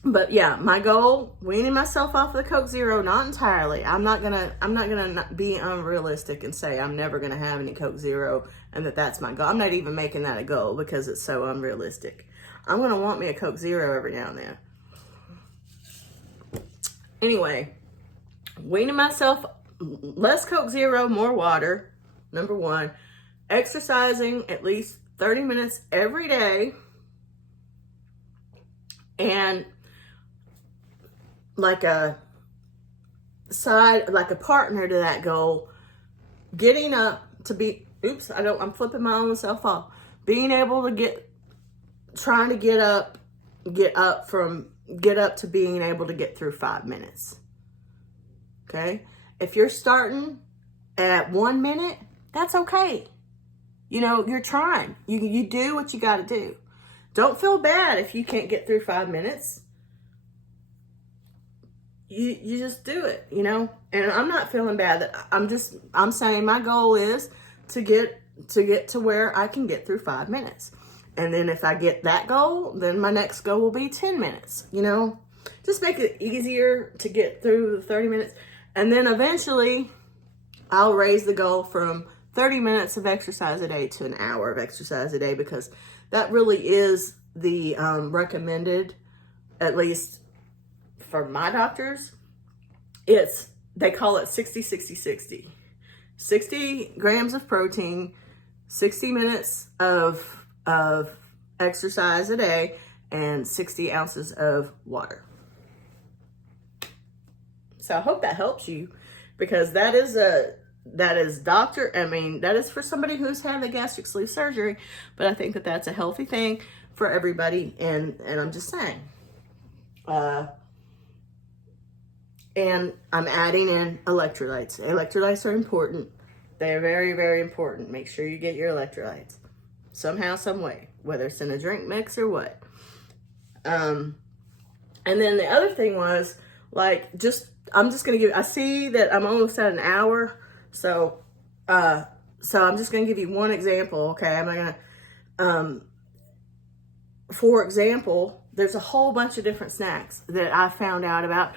But yeah, my goal, weaning myself off of the Coke Zero, not entirely. I'm not gonna be unrealistic and say I'm never gonna have any Coke Zero and that's my goal. I'm not even making that a goal because it's so unrealistic. I'm gonna want me a Coke Zero every now and then. Anyway, weaning myself, less Coke Zero, more water, number one. Exercising at least 30 minutes every day. And like a partner to that goal, getting up to be, I'm flipping my own self off. Being able to trying to get up to being able to get through 5 minutes. Okay? If you're starting at 1 minute, that's okay. You know, you're trying. You do what you got to do. Don't feel bad if you can't get through 5 minutes. You just do it, you know? And I'm not feeling bad. I'm saying my goal is to get to where I can get through 5 minutes. And then if I get that goal, then my next goal will be 10 minutes, you know? Just make it easier to get through the 30 minutes. And then eventually I'll raise the goal from 30 minutes of exercise a day to an hour of exercise a day, because that really is the recommended, at least for my doctors. They call it 60-60-60. 60 grams of protein, 60 minutes of exercise a day, and 60 ounces of water. So I hope that helps you, because that is for somebody who's had the gastric sleeve surgery, but I think that that's a healthy thing for everybody, and I'm just saying. And I'm adding in electrolytes. Electrolytes are important. They're very, very important. Make sure you get your electrolytes somehow, some way, whether it's in a drink mix or what. And then the other thing was, like, I'm just gonna I see that I'm almost at an hour, so I'm just gonna give you one example, okay? I'm not gonna, for example, there's a whole bunch of different snacks that I found out about.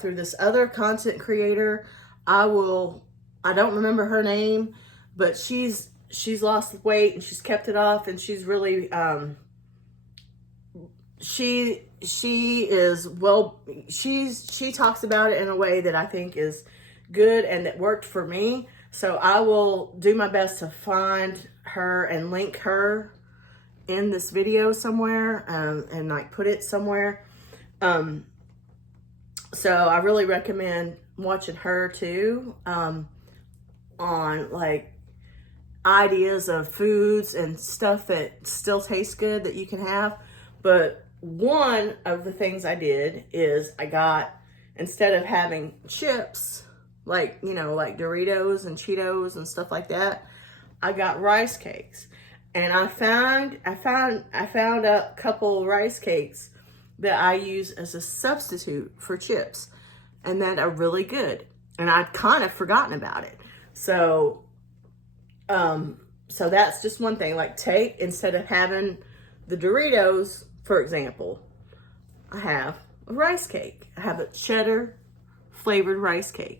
Through this other content creator. I don't remember her name, but she's she's lost weight and she's kept it off, and she's really, she talks about it in a way that I think is good and that worked for me. So I will do my best to find her and link her in this video somewhere, and like put it somewhere. So I really recommend watching her too, on like ideas of foods and stuff that still tastes good that you can have. But one of the things I did is I got, instead of having chips, like, you know, like Doritos and Cheetos and stuff like that, I got rice cakes. And I found a couple rice cakes that I use as a substitute for chips, and that are really good. And I'd kind of forgotten about it. So, so that's just one thing. Like, take, instead of having the Doritos, for example, I have a rice cake. I have a cheddar flavored rice cake.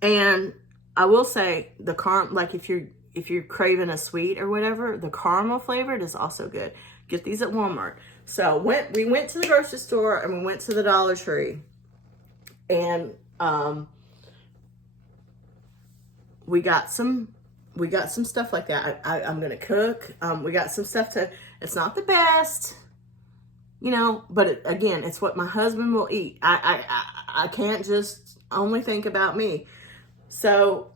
And I will say like if you're craving a sweet or whatever, the caramel flavored is also good. Get these at Walmart. So we went to the grocery store and we went to the Dollar Tree, and we got some stuff like that. I'm gonna cook. We got some stuff it's not the best, you know, but again, it's what my husband will eat. I can't just only think about me. So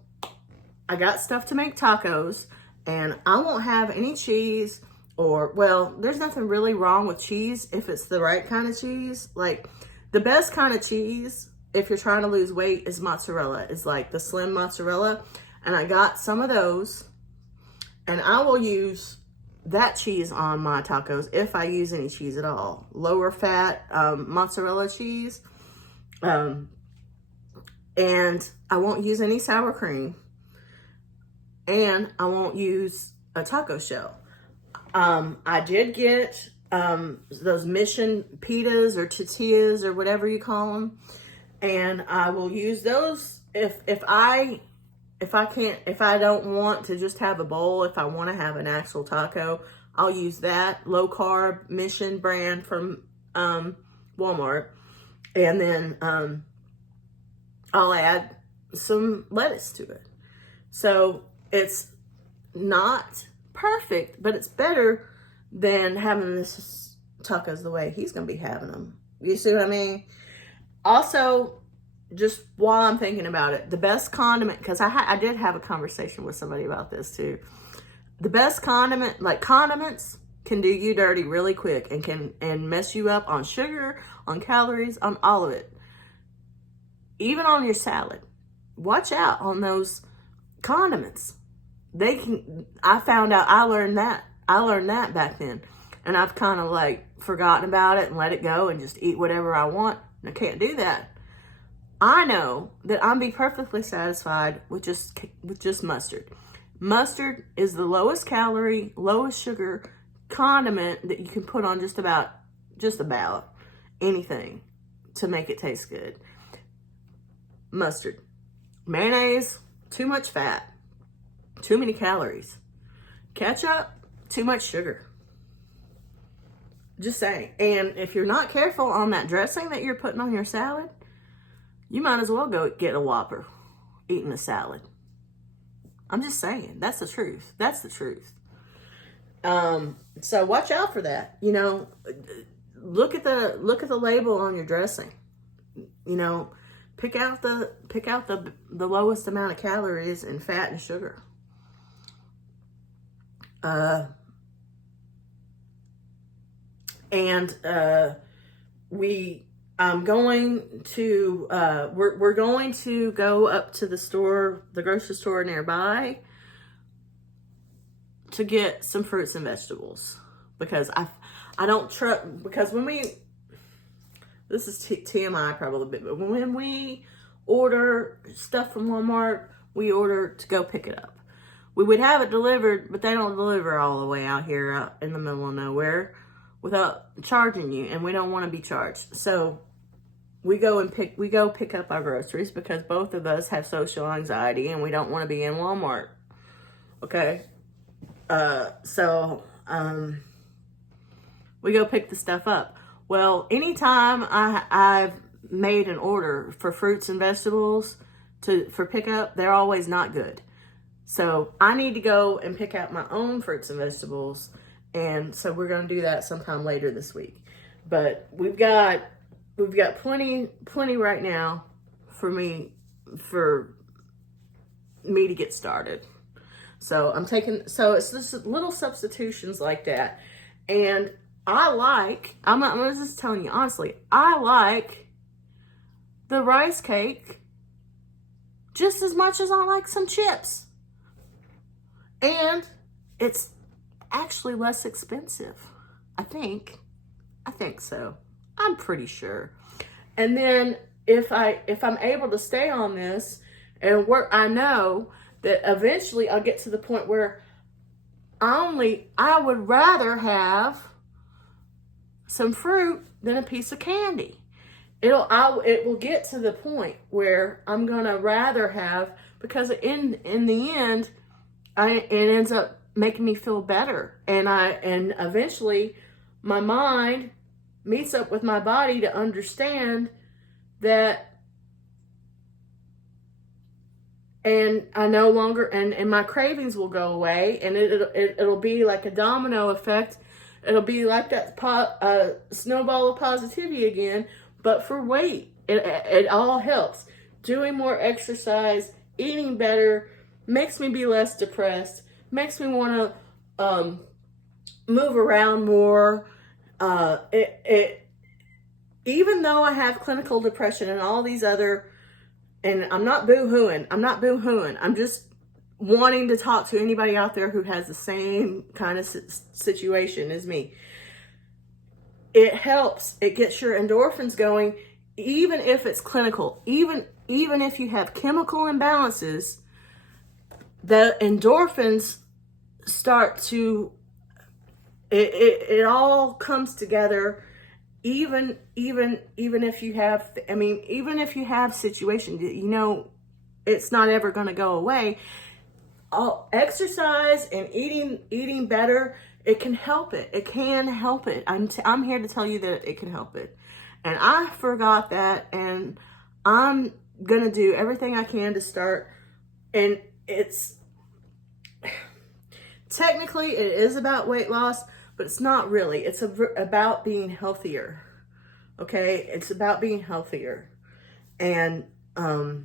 I got stuff to make tacos, and I won't have any cheese, or, well, there's nothing really wrong with cheese if it's the right kind of cheese. Like, the best kind of cheese, if you're trying to lose weight, is mozzarella. It's like the slim mozzarella. And I got some of those, and I will use that cheese on my tacos if I use any cheese at all. Lower fat mozzarella cheese. And I won't use any sour cream. And I won't use a taco shell. I did get those Mission pitas or tortillas or whatever you call them. And I will use those if I don't want to just have a bowl, if I want to have an actual taco, I'll use that low carb Mission brand from Walmart. And then I'll add some lettuce to it. So it's not perfect, but it's better than having this tacos the way he's going to be having them. You see what I mean? Also, just while I'm thinking about it, the best condiment, because I did have a conversation with somebody about this too. The best condiment, like condiments, can do you dirty really quick and mess you up on sugar, on calories, on all of it. Even on your salad. Watch out on those condiments. I found out, I learned that back then. And I've kind of like forgotten about it and let it go and just eat whatever I want. And I can't do that. I know that I'm be perfectly satisfied with just mustard. Mustard is the lowest calorie, lowest sugar condiment that you can put on just about anything to make it taste good. Mustard. Mayonnaise, too much fat, too many calories. Ketchup, too much sugar. Just saying. And if you're not careful on that dressing that you're putting on your salad, you might as well go get a Whopper eating a salad. I'm just saying. That's the truth. That's the truth. So watch out for that. You know, look at the label on your dressing. You know, pick out the lowest amount of calories and fat and sugar. I'm going to we're going to go up to the grocery store nearby to get some fruits and vegetables, because I don't trust, because this is TMI probably a bit, but when we order stuff from Walmart, we order to go pick it up. We would have it delivered, but they don't deliver all the way out here out in the middle of nowhere without charging you, and we don't want to be charged. So we go pick up our groceries, because both of us have social anxiety and we don't want to be in Walmart Okay. So we go pick the stuff up. Well, anytime I've made an order for fruits and vegetables for pickup, they're always not good. So I need to go and pick out my own fruits and vegetables. And so we're going to do that sometime later this week. But we've got plenty right now for me to get started. So it's just little substitutions like that. And I'm just telling you honestly, I like the rice cake just as much as I like some chips. And it's actually less expensive. I think so. I'm pretty sure. And then if I'm able to stay on this and work, I know that eventually I'll get to the point where I would rather have some fruit than a piece of candy. It will get to the point where I'm gonna rather have, because in the end, it ends up making me feel better, and eventually my mind meets up with my body to understand that. And I no longer, and my cravings will go away, and it'll be like a domino effect. It'll be like that snowball of positivity again, but for weight. It all helps. Doing more exercise, eating better, makes me be less depressed, makes me want to move around more. Even though I have clinical depression and all these other, and I'm not boo-hooing. I'm just wanting to talk to anybody out there who has the same kind of situation as me. It helps. It gets your endorphins going, even if it's clinical. Even if you have chemical imbalances, the endorphins start to, it all comes together. Even if you have, even if you have situations, it's not ever going to go away. Exercise and eating better, it can help it. It can help it. I'm here to tell you that it can help it. And I forgot that, and I'm going to do everything I can to start. And technically it is about weight loss, but it's not really. It's about being healthier. Okay? It's about being healthier. And I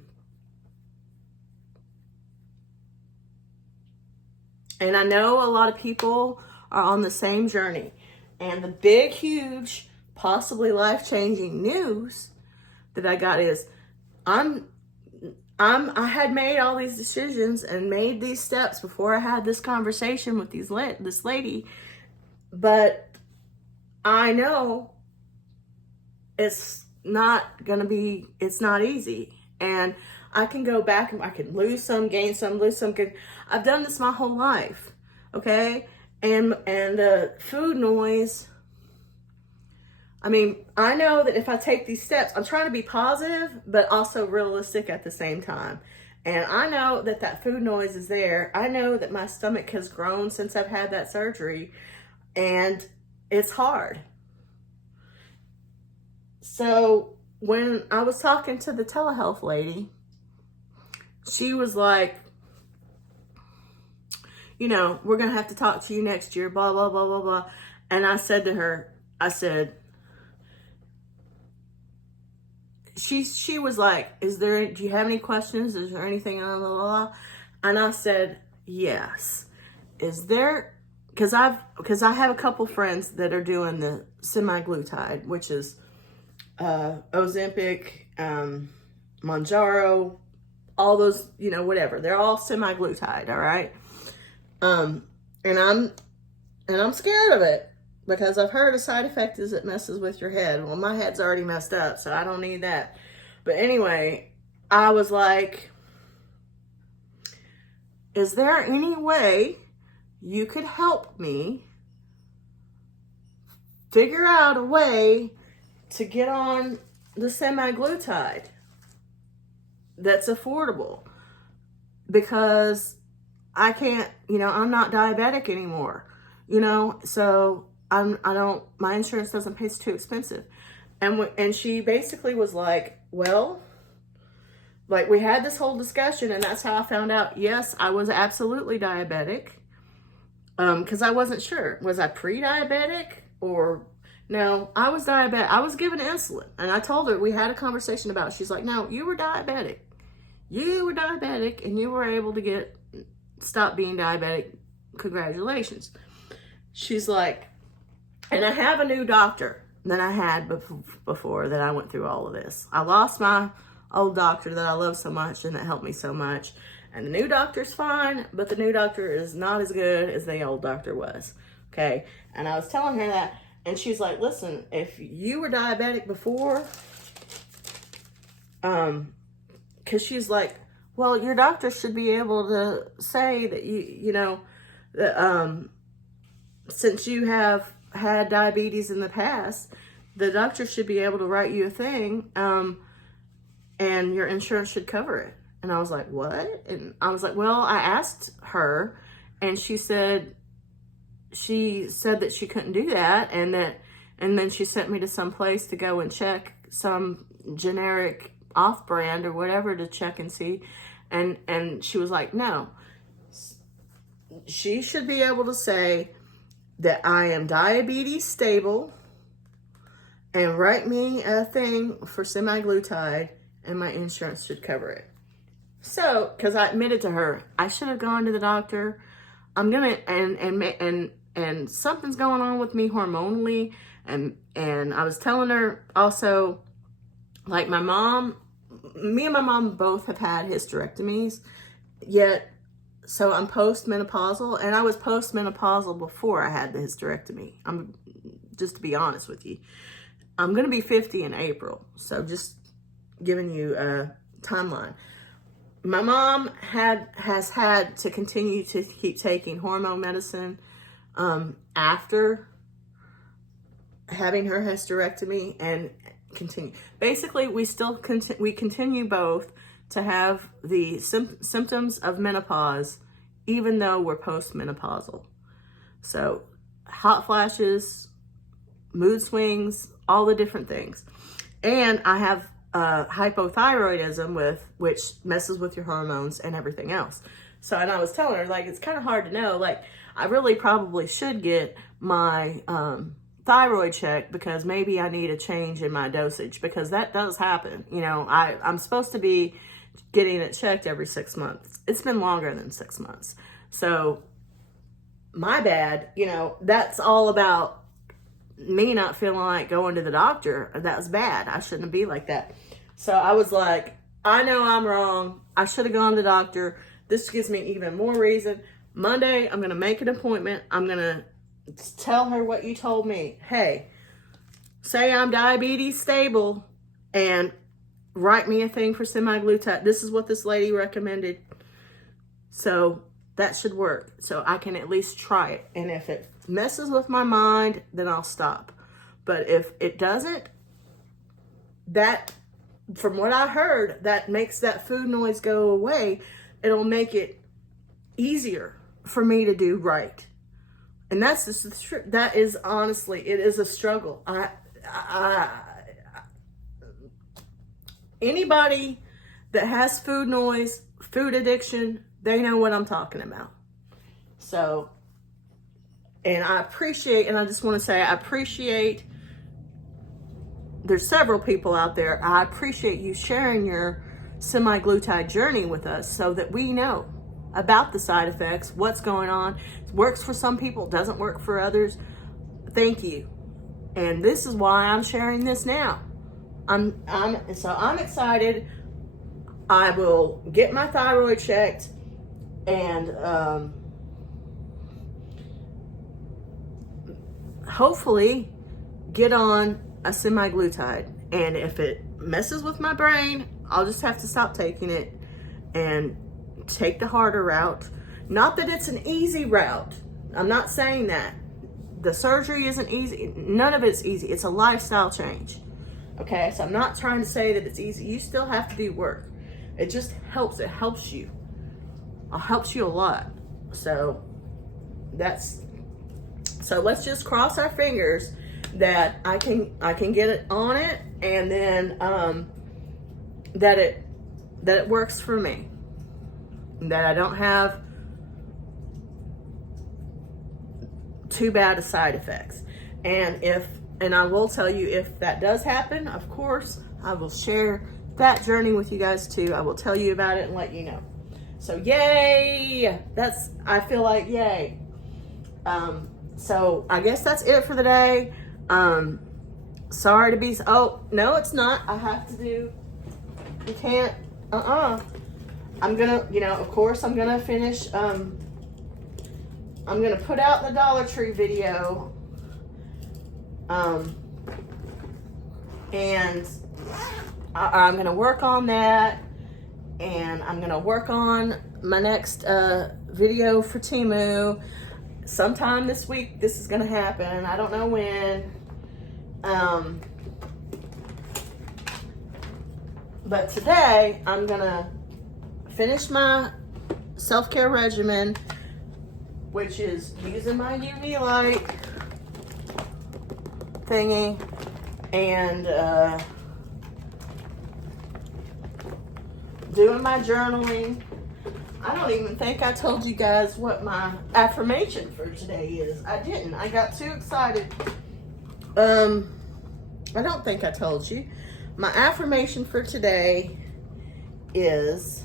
know a lot of people are on the same journey. And the big, huge, possibly life-changing news that I got is I had made all these decisions and made these steps before I had this conversation with this lady. But I know it's not easy. And I can go back and I can lose some, gain some, lose some. I've done this my whole life. Okay? And the food noise, I know that if I take these steps, I'm trying to be positive, but also realistic at the same time. And I know that food noise is there. I know that my stomach has grown since I've had that surgery. And it's hard. So when I was talking to the telehealth lady, she was like, we're going to have to talk to you next year, blah, blah, blah, blah, blah. And I said to her, she was like, do you have any questions? Is there anything, blah, blah, blah? And I said, yes. Is there, because I have a couple friends that are doing the semaglutide, which is Ozempic, Mounjaro, all those, whatever. They're all semaglutide, all right? And I'm scared of it because I've heard a side effect is it messes with your head. Well, my head's already messed up, so I don't need that. But anyway, I was like, is there any way you could help me figure out a way to get on the semaglutide that's affordable? Because I can't, I'm not diabetic anymore, so my insurance doesn't pay, it's too expensive. And she basically was like, well, like we had this whole discussion, and that's how I found out, yes, I was absolutely diabetic. Because I wasn't sure. Was I pre-diabetic or no? I was diabetic. I was given insulin, and I told her, we had a conversation about it. She's like, no, you were diabetic. You were diabetic, and you were able to stop being diabetic. Congratulations. She's like, and I have a new doctor than I had before that I went through all of this. I lost my old doctor that I love so much and that helped me so much. And the new doctor's fine, but the new doctor is not as good as the old doctor was. Okay. And I was telling her that, and she's like, listen, if you were diabetic before, cause she's like, well, your doctor should be able to say that that, since you have had diabetes in the past, the doctor should be able to write you a thing, and your insurance should cover it. And I was like, what? And I was like, well, I asked her, and she said that she couldn't do that, and then she sent me to some place to go and check some generic off-brand or whatever to check and see. And she was like, no, she should be able to say that I am diabetes stable and write me a thing for semaglutide, and my insurance should cover it. So, because I admitted to her, I should have gone to the doctor. I'm gonna, and something's going on with me hormonally, and I was telling her also, like me and my mom both have had hysterectomies, yet, so I'm postmenopausal, and I was postmenopausal before I had the hysterectomy. Just to be honest with you, I'm gonna be 50 in April, so just giving you a timeline. My mom has had to continue to keep taking hormone medicine after having her hysterectomy, and continue. Basically, we continue both to have the symptoms of menopause, even though we're postmenopausal. So hot flashes, mood swings, all the different things. And I have hypothyroidism, which messes with your hormones and everything else. So, and I was telling her, like, it's kind of hard to know, like, I really probably should get my thyroid checked, because maybe I need a change in my dosage, because that does happen. I'm supposed to be getting it checked every 6 months. It's been longer than 6 months. So my bad, that's all about me not feeling like going to the doctor. That was bad. I shouldn't be like that. So I was like, I know I'm wrong. I should have gone to the doctor. This gives me even more reason. Monday, I'm going to make an appointment. I'm going to tell her what you told me. Hey, say I'm diabetes stable and write me a thing for semaglutide. This is what this lady recommended. So that should work. So I can at least try it. And if it messes with my mind, then I'll stop. But if it doesn't, that, from what I heard, that makes that food noise go away. It'll make it easier for me to do right. And that's just the truth. That is, honestly, it is a struggle. Anybody that has food noise, food addiction, they know what I'm talking about. So, and I appreciate, and I just want to say, I appreciate, there's several people out there, I appreciate you sharing your semaglutide journey with us so that we know about the side effects, what's going on. It works for some people, doesn't work for others. Thank you. And this is why I'm sharing this now. I'm excited. I will get my thyroid checked, and hopefully get on a semaglutide. And if it messes with my brain, I'll just have to stop taking it and take the harder route. Not that it's an easy route. I'm not saying that. The surgery isn't easy. None of it's easy. It's a lifestyle change. Okay, so I'm not trying to say that it's easy. You still have to do work. It just helps. It helps you. It helps you a lot. So let's just cross our fingers that I can get it on it, and then that it works for me, that I don't have too bad of side effects. And I will tell you, if that does happen, of course, I will share that journey with you guys too. I will tell you about it and let you know. So yay! I feel like yay. So I guess that's it for the day. Sorry to be, oh, no, it's not. I have to do, you can't, I'm gonna, of course I'm gonna finish, I'm gonna put out the Dollar Tree video, and I'm gonna work on that, and I'm gonna work on my next video for Temu. Sometime this week this is gonna happen. I don't know when. But today I'm gonna finish my self-care regimen, which is using my UV light thingy and doing my journaling. I don't even think I told you guys what my affirmation for today is. I didn't. I got too excited. I don't think I told you. My affirmation for today is,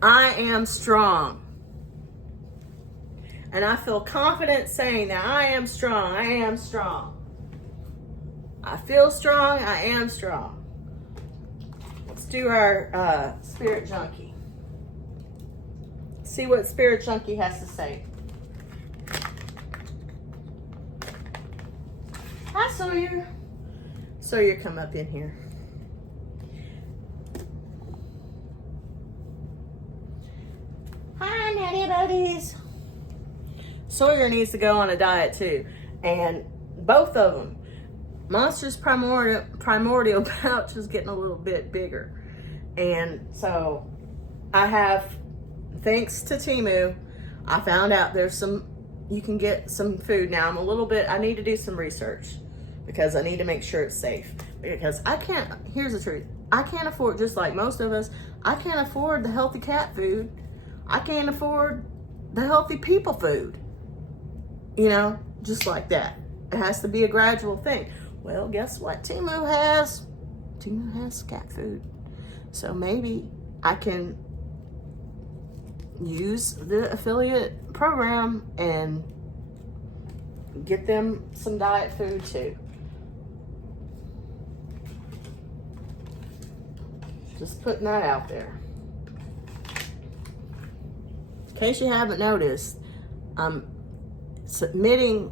I am strong. And I feel confident saying that. I am strong. I am strong. I feel strong. I am strong. Let's do our Spirit Junkie. See what Spirit Junkie has to say. Hi, Sawyer. Sawyer, come up in here. Hi, Natty Buddies. Sawyer needs to go on a diet too. And both of them. Monster's primordial pouch is getting a little bit bigger. And so I have, thanks to Temu, I found out you can get some food. Now I need to do some research because I need to make sure it's safe. Because here's the truth. I can't afford, just like most of us, I can't afford the healthy cat food. I can't afford the healthy people food. Just like that. It has to be a gradual thing. Well, guess what Temu has? Temu has cat food. So maybe I can use the affiliate program and get them some diet food too. Just putting that out there. In case you haven't noticed, submitting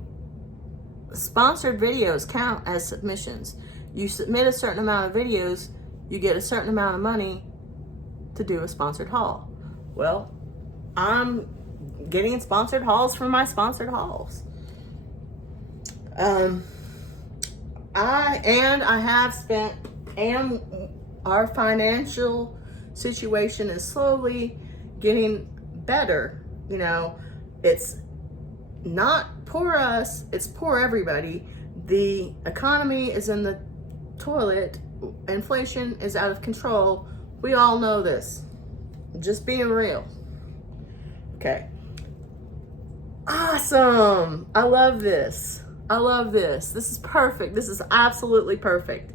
sponsored videos count as submissions. You submit a certain amount of videos, you get a certain amount of money to do a sponsored haul. Well, I'm getting sponsored hauls for my sponsored hauls. Our financial situation is slowly getting better. It's not poor us, it's poor everybody. The economy is in the toilet. Inflation is out of control. We all know this. Just being real. Okay. Awesome. I love this. I love this. This is perfect. This is absolutely perfect.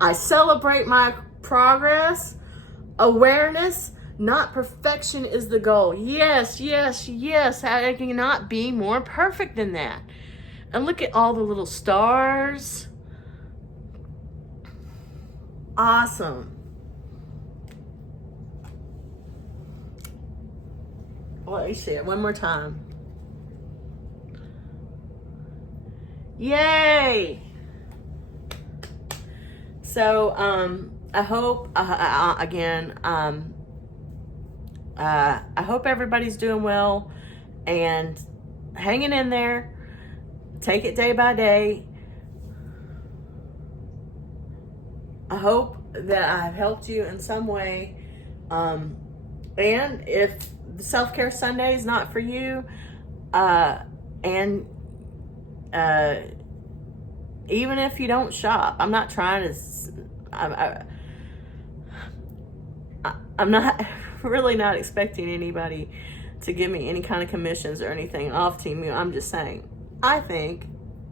I celebrate my progress. Awareness, not perfection, is the goal. Yes, yes, yes. How can you not be more perfect than that? And look at all the little stars. Awesome. Let me see it one more time. Yay! So, I hope, I hope everybody's doing well and hanging in there. Take it day by day. I hope that I've helped you in some way. And if the self-care Sunday is not for you, and even if you don't shop, I'm not trying to, I'm not really not expecting anybody to give me any kind of commissions or anything off Temu. I'm just saying, I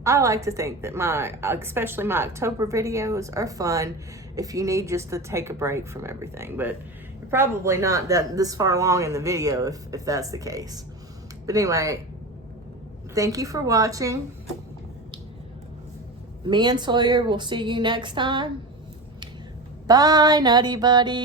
like to think that especially my October videos are fun if you need just to take a break from everything. But you're probably not this far along in the video if that's the case. But anyway, thank you for watching. Me and Sawyer will see you next time. Bye, Nutty Buddy.